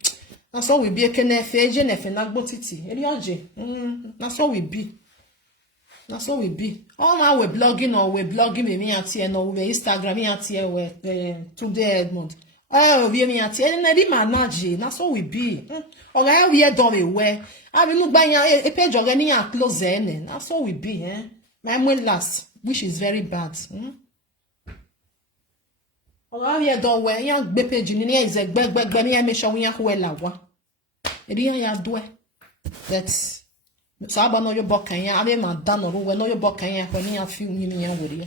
That's what we be. Can I fage and if not botiti? Rien, that's what we be. That's what we be. All now we're blogging or we're blogging me at here or we're Instagram me at here where today Edmond. Oh, we me at here and I manage. That's what we be. Or I we done where I will look by a page of any close then. That's what we be, My one last, which is very bad. Or I we done where young page in here is a beg me make sure we are well. It ya do that's so I know your book and I am done or when no your book and when you feel me with you.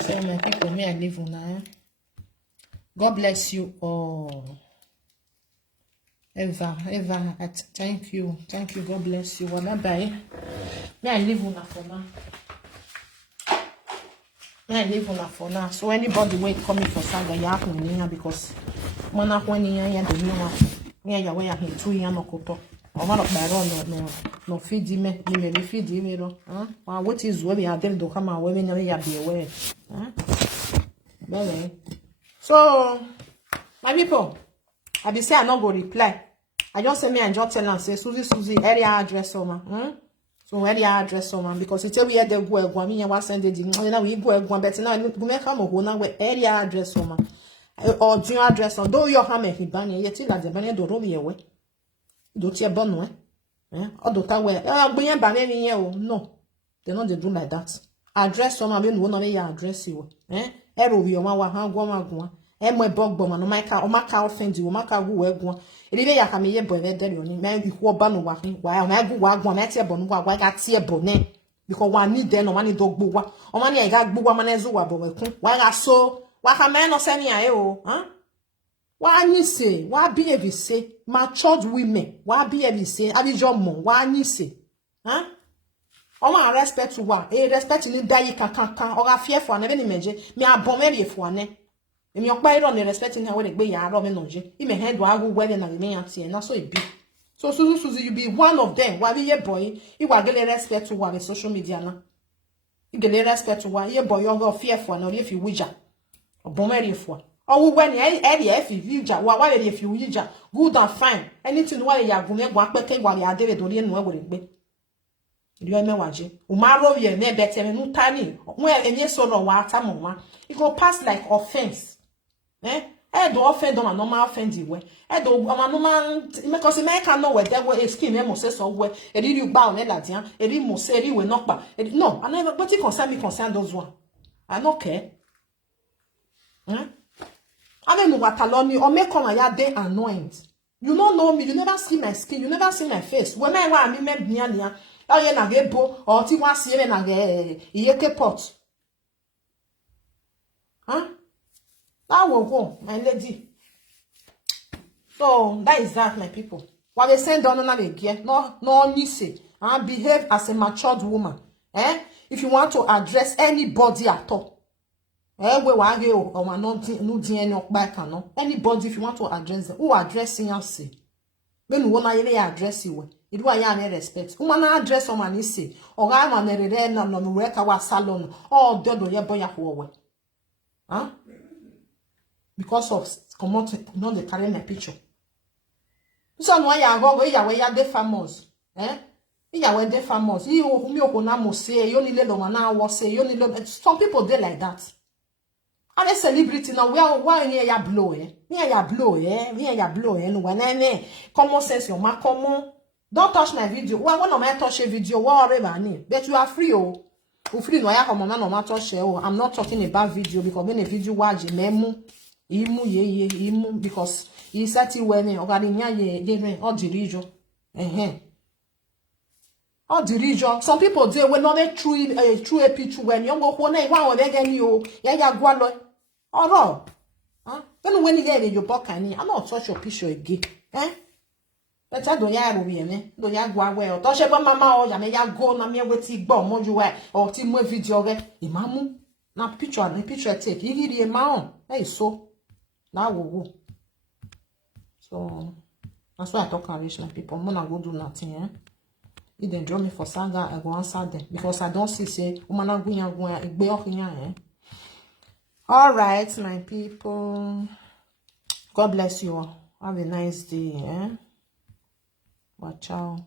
So my people, may I live on now. God bless you all. Eva, thank you, God bless you. Bye. May I live on for now. May I live on for now. So anybody wait coming for Saga, you have to because when I when you are the new one, yeah, you are here 2 years no koto. One of my no feed me, you may feed me, what is where we are them to come out women never be aware. So, my people, I be say I not go reply. I just say me and just tell and say Susie, area address so area address because it's we had the go me and send the now we go but now we make come go now area address or do address on do your hammer he ban yet like the banner do robi away. Do tia bon or do ta where bring ban any no they not they do like that address some we no your address you ero we o ma wa han go my bog bomb and Omaka offend you, Omaka who were one. It is a camille boy, maybe who banu walking, while my good one at your bon, why got tea bonnet, because one need then or money dog bua, or money I got bua manezua, but why I saw what a man or semi Why you say, why be every say, matured women, why be every say, I be your mom, why you say, Oh my respect to what? A respect in the day can or a fear for an image, me a bomb every for an and you're quite on the respecting her when it be ya Robin Noji. You may head while go wedding and remain at sea, and that's so it be. So Susie, you be one of them. Why be your boy? You are getting respect to what the social media now. You get respect to what your boy you're fearful and if you wija or bombery for. Oh, when if you why if you wija good and fine. Anything while you are going to work while you are David or know what it be. You know what? Umaro ye ne better no tiny. Well, and yes, so no water mama. It go past like offense. Do offend on a normal offending way. Do a normal because America know where there were a scheme, Moses or where a you bow Neladian, a remove say you will not back. No, I never, but it concern those one. I don't care. I don't know what alone you or make on my day annoying. You don't know me, you never see my skin, you never see my face. When I want me, near. Oh, you na get bo or ti wa see na get pot. That will go, my lady. So that is that, my people. What they send down on again, no, say, behave as a matured woman. If you want to address anybody at all, anybody, if you want to address them, who addressing us? When you want to address you, it was ya respect. Who want to address someone is say, or I'm on a no work our salon, or do ya boy a huh? Because of come out, not the carrying a picture. So why you go ya de famous, Ya when they famous, you me okonamo say, you need lo na wo say, you need some people they like that. And a celebrity now, why near ya blow, near ya blow, near ya blow, and when common sense your ma common. Don't touch my video. Why one of my touch a video, whatever name. But you are free, oh. You free no ya come on no matter touch. Oh, I'm not talking about video because when a video watch memu, imu because he said it when already ye all the region. All the region. Some people they were not a true a picture when you go one again you ya gualo. Oh no. Then when you get your book I'm not touch your picture again. But I don't ya me. Don't ya go away. Touch about mama or ya me ya go na me weti gbo mo ju or ti mo video ge. Imamu. Na picture take. You hear the amount. Hey so. Now wo. So that's why I talk English like people. I'm not go do nothing, If they draw me for saga, I go answer them. Because I don't see say all right, my people. God bless you all. Have a nice day, Watch out.